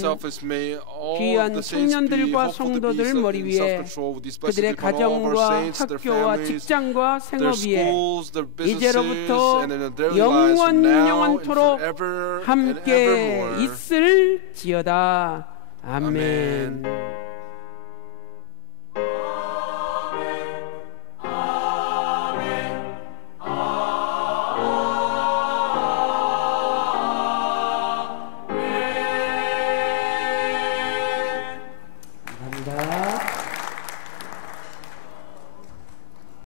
귀한 청년들과 성도들 머리 위에 그들의 가정과 학교와 직장과 생업 위에 이제로부터 영원토록 함께 있을지어다. 아멘.